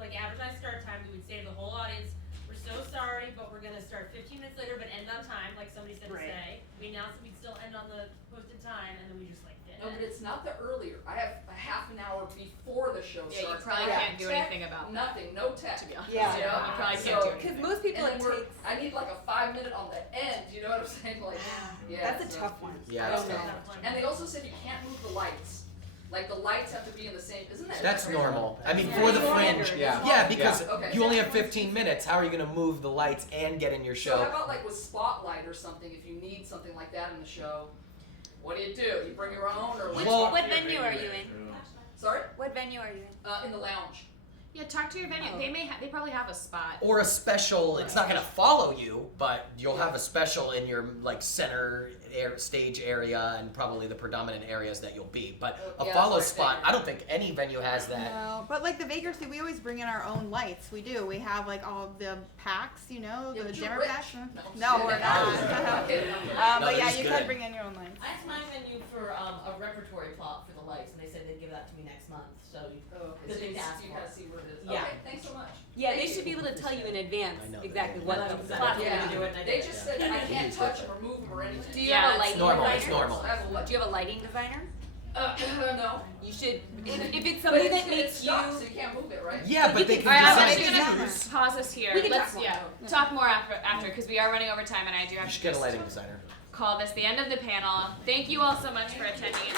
advertised start time, we would say to the whole audience, "We're so sorry, but we're gonna start 15 minutes later, but end on time," like somebody said to say. We announced that we'd still end on the posted time, and then we just like did No, it. but it's not the earlier. I have a half an hour before the show Yeah, you starts. probably I can't have do tech, anything about that. nothing, no tech. To be honest. Yeah. You know? You probably can't do anything. Because most people and it then takes. I need like a 5 minute on the end. You know what I'm saying? Like, yeah. That's a so- tough one. Yeah, I that's don't tough. know. And they also said you can't move the lights. Like the lights have to be in the same. Isn't that? That's crazy? normal. I mean, Yeah. for the Yeah. fringe, Yeah. because Yeah. Okay. you only have 15 minutes. How are you going to move the lights and get in your So how show? about like with Spotlight or something? If you need something like that in the show, what do? You bring your own or? Well- What venue are you in? Sorry. What venue are you in? In the lounge. Yeah, talk to your venue. Oh. They probably have a spot. Or a special. It's not going to follow you, but you'll have a special in your like center stage area and probably the predominant areas that you'll be. But a Yeah, follow that's what I spot, I don't think any venue has that. No, but like the vagrancy, we always bring in our own lights. We do. We have like all the packs, you know, Yeah, the but you're dimmer rich. packs. No, I'm No, just we're kidding. not. Okay. No, But yeah, this is you good. could bring in your own lights. I asked my venue for a repertory plot for the lights, and they said they'd give that to me next month. So you, Oh, good okay. thing to ask So you for. gotta see where it is. Yeah. Okay, thanks so much. Yeah, Thank they you. should be able to tell you in advance I know exactly that. what Yeah, the exactly. plot's Yeah. gonna do it. They just said I can't touch them or move them or anything. Do you Yeah, have a it's lighting normal, designer? it's normal. I have a Do you have a lighting designer? No. You should. If it's But something that it's makes you. stuck, so you can't move it, right? Yeah, but you they can- can All right, I'm design actually it gonna use. pause us here. We can Let's talk more. talk more after because we are running over time and I do have You to should get a just lighting designer. call this the end of the panel. Thank you all so much for attending and